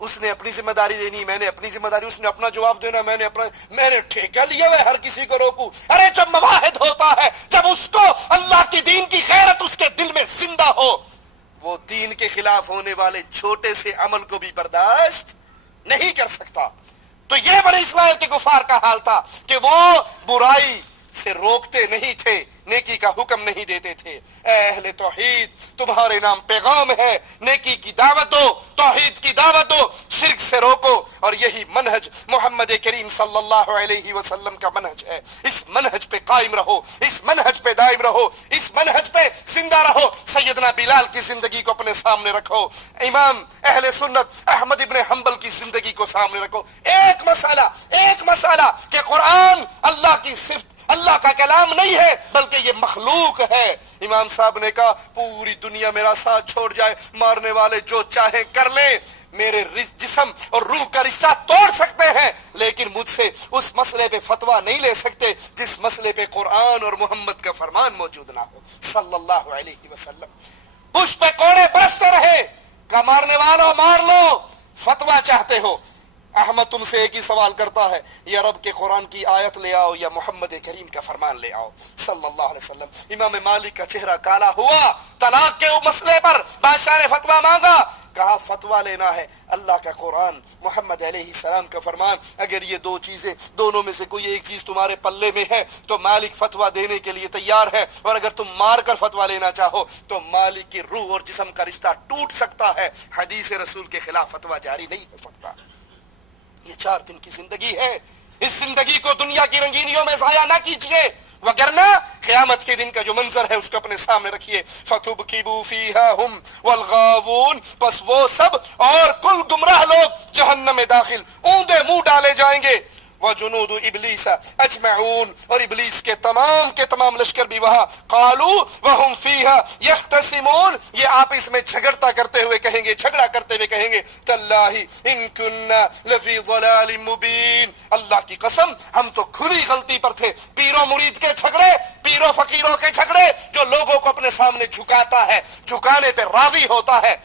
اس نے اپنی ذمہ داری دینی، میں نے اپنی ذمہ داری، اس نے اپنا جواب دینا، میں نے ٹھیکہ لیا ہے ہر کسی کو روکوں۔ ارے جب مواحد ہوتا ہے، جب اس کو اللہ کی دین کی غیرت اس کے دل میں زندہ ہو، وہ دین کے خلاف ہونے والے چھوٹے سے عمل کو بھی برداشت نہیں کر سکتا۔ تو یہ بنی اسرائیل کے کفار کا حال تھا کہ وہ برائی سے روکتے نہیں تھے، نیکی کا حکم نہیں دیتے تھے۔ اے اہل توحید، تمہارے نام پیغام ہے، نیکی کی دعوت دو، توحید کی دعوت دو، شرک سے روکو، اور یہی منہج محمد کریم صلی اللہ علیہ وسلم کا منہج ہے۔ اس منہج پہ قائم رہو، اس منہج پہ دائم رہو، اس منہج پہ زندہ رہو۔ سیدنا بلال کی زندگی کو اپنے سامنے رکھو، امام اہل سنت احمد ابن حنبل کی زندگی کو سامنے رکھو۔ ایک مسئلہ کہ قرآن اللہ کی صفت، اللہ کا کلام نہیں ہے بلکہ یہ مخلوق ہے۔ امام صاحب نے کہا پوری دنیا میرا ساتھ چھوڑ جائے، مارنے والے جو چاہیں کر لیں، میرے جسم اور روح کا رشتہ توڑ سکتے ہیں، لیکن مجھ سے اس مسئلے پہ فتویٰ نہیں لے سکتے جس مسئلے پہ قرآن اور محمد کا فرمان موجود نہ ہو صلی اللہ علیہ وسلم۔ اس پہ کوڑے برستے رہے کہ مارنے والوں مار لو، فتویٰ چاہتے ہو۔ احمد تم سے ایک ہی سوال کرتا ہے، یا رب کے قرآن کی آیت لے آؤ یا محمد کریم کا فرمان لے آؤ صلی اللہ علیہ وسلم۔ امام مالک کا چہرہ کالا ہوا، طلاق کے مسئلے پر بادشاہ نے فتویٰ مانگا، کہا فتویٰ لینا ہے اللہ کا قرآن، محمد علیہ السلام کا فرمان۔ اگر یہ دو چیزیں، دونوں میں سے کوئی ایک چیز تمہارے پلے میں ہے تو مالک فتویٰ دینے کے لیے تیار ہے، اور اگر تم مار کر فتویٰ لینا چاہو تو مالک کی روح اور جسم کا رشتہ ٹوٹ سکتا ہے، حدیث رسول کے خلاف فتویٰ جاری نہیں ہو سکتا۔ یہ 4 دن کی زندگی ہے، اس زندگی کو دنیا کی رنگینیوں میں ضائع نہ کیجئے، وگرنہ قیامت کے دن کا جو منظر ہے اس کو اپنے سامنے رکھیے۔ فَكُبْكِبُوا فِيهَا هُمْ وَالْغَاوُونَ، پس وہ سب اور کل گمراہ لوگ جہنم میں داخل، اوندے منہ ڈالے جائیں گے۔ وَجُنُودُ إِبْلِيسَ أَجْمَعُونَ، اور ابلیس کے تمام لشکر بھی وہاں۔ قَالُوا وَهُمْ فِيهَا يَخْتَصِمُونَ، یہ آپس میں جھگڑا کرتے ہوئے کہیں گے تَاللَّهِ إِن كُنَّا لَفِي ضَلَالٍ مُبِينٍ، اللہ کی قسم ہم تو کھلی غلطی پر تھے۔ پیرو مرید کے جھگڑے، پیرو فقیروں کے جھگڑے، جو لوگوں کو اپنے سامنے جھکاتا ہے، جھکانے پہ راضی ہوتا ہے۔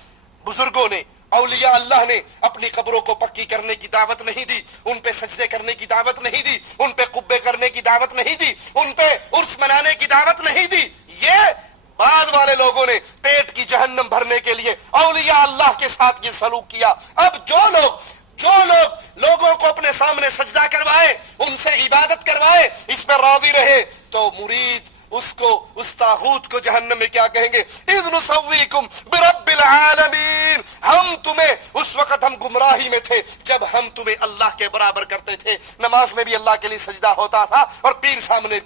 بزرگوں نے، اولیاء اللہ نے اپنی قبروں کو پکی کرنے کی دعوت نہیں دی، ان پہ سجدے کرنے کی دعوت نہیں دی، ان پہ قبے کرنے کی دعوت نہیں دی، ان پہ عرس منانے کی دعوت نہیں دی۔ یہ بعد والے لوگوں نے پیٹ کی جہنم بھرنے کے لیے اولیاء اللہ کے ساتھ یہ سلوک کیا۔ اب جو لوگ لوگوں کو اپنے سامنے سجدہ کروائے، ان سے عبادت کروائے، اس پہ راضی رہے، تو مرید اس طاغوت کو جہنم میں کیا کہیں گے؟ اذ نسویکم برب العالمین، ہم تمہیں، اس وقت ہم گمراہی میں تھے جب ہم تمہیں اللہ کے برابر کرتے تھے۔ نماز میں بھی اللہ کے لیے سجدہ ہوتا تھا، اور پیر سامنے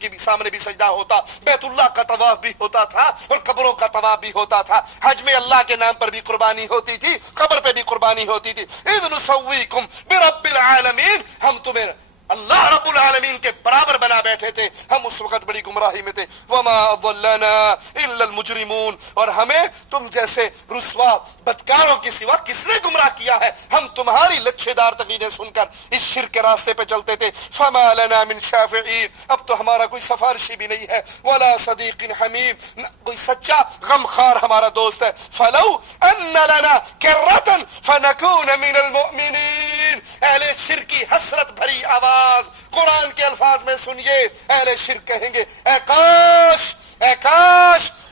بھی سجدہ ہوتا، بیت اللہ کا طواف بھی ہوتا تھا، اور قبروں کا طواف بھی ہوتا تھا، حج میں اللہ کے نام پر بھی قربانی ہوتی تھی، قبر پہ بھی قربانی ہوتی تھی۔ اذ نسویکم برب العالمین، ہم تمہیں اللہ رب العالمین کے برابر بنا بیٹھے تھے، ہم اس وقت بڑی گمراہی میں تھے۔ وما ضلنا الا المجرمون، اور ہمیں تم جیسے رسوا بدکاروں کے سوا کس نے گمراہ کیا ہے؟ ہم تمہاری لچھے دار تقریریں سن کر اس شرک کے راستے پہ چلتے تھے۔ فما لنا من شافعین، اب تو ہمارا کوئی سفارشی بھی نہیں ہے۔ ولا صدیق حمیم، کوئی سچا غمخوار ہمارا دوست ہے۔ فلو ان لنا کرۃ فنکون من المؤمنین، اہل شرک کی حسرت بھری آواز قرآن کے الفاظ میں سنیے۔ اہل شرک کہیں گے اے کاش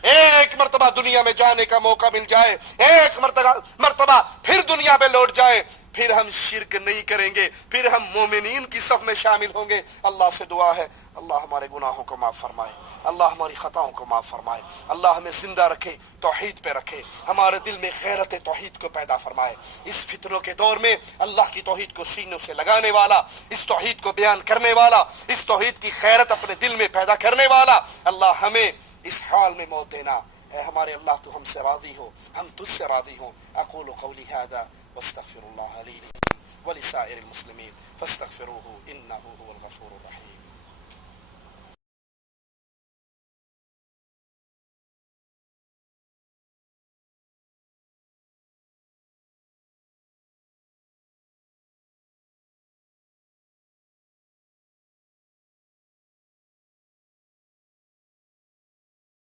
ایک مرتبہ دنیا میں جانے کا موقع مل جائے، ایک مرتبہ پھر دنیا میں لوٹ جائے، پھر ہم شرک نہیں کریں گے، پھر ہم مومنین کی صف میں شامل ہوں گے۔ اللہ سے دعا ہے اللہ ہمارے گناہوں کو معاف فرمائے، اللہ ہماری خطاؤں کو معاف فرمائے، اللہ ہمیں زندہ رکھے، توحید پہ رکھے، ہمارے دل میں غیرت توحید کو پیدا فرمائے۔ اس فتنوں کے دور میں اللہ کی توحید کو سینوں سے لگانے والا، اس توحید کو بیان کرنے والا، اس توحید کی غیرت اپنے دل میں پیدا کرنے والا، اللہ ہمیں اس حال میں موت دینا۔ اے ہمارے اللہ تو ہم سے راضی ہو، ہم تجھ سے راضی ہوں۔ اقول قولی ھذا واستغفر اللہ لی ولسائر المسلمین فاستغفروه انه هو الغفور الرحیم۔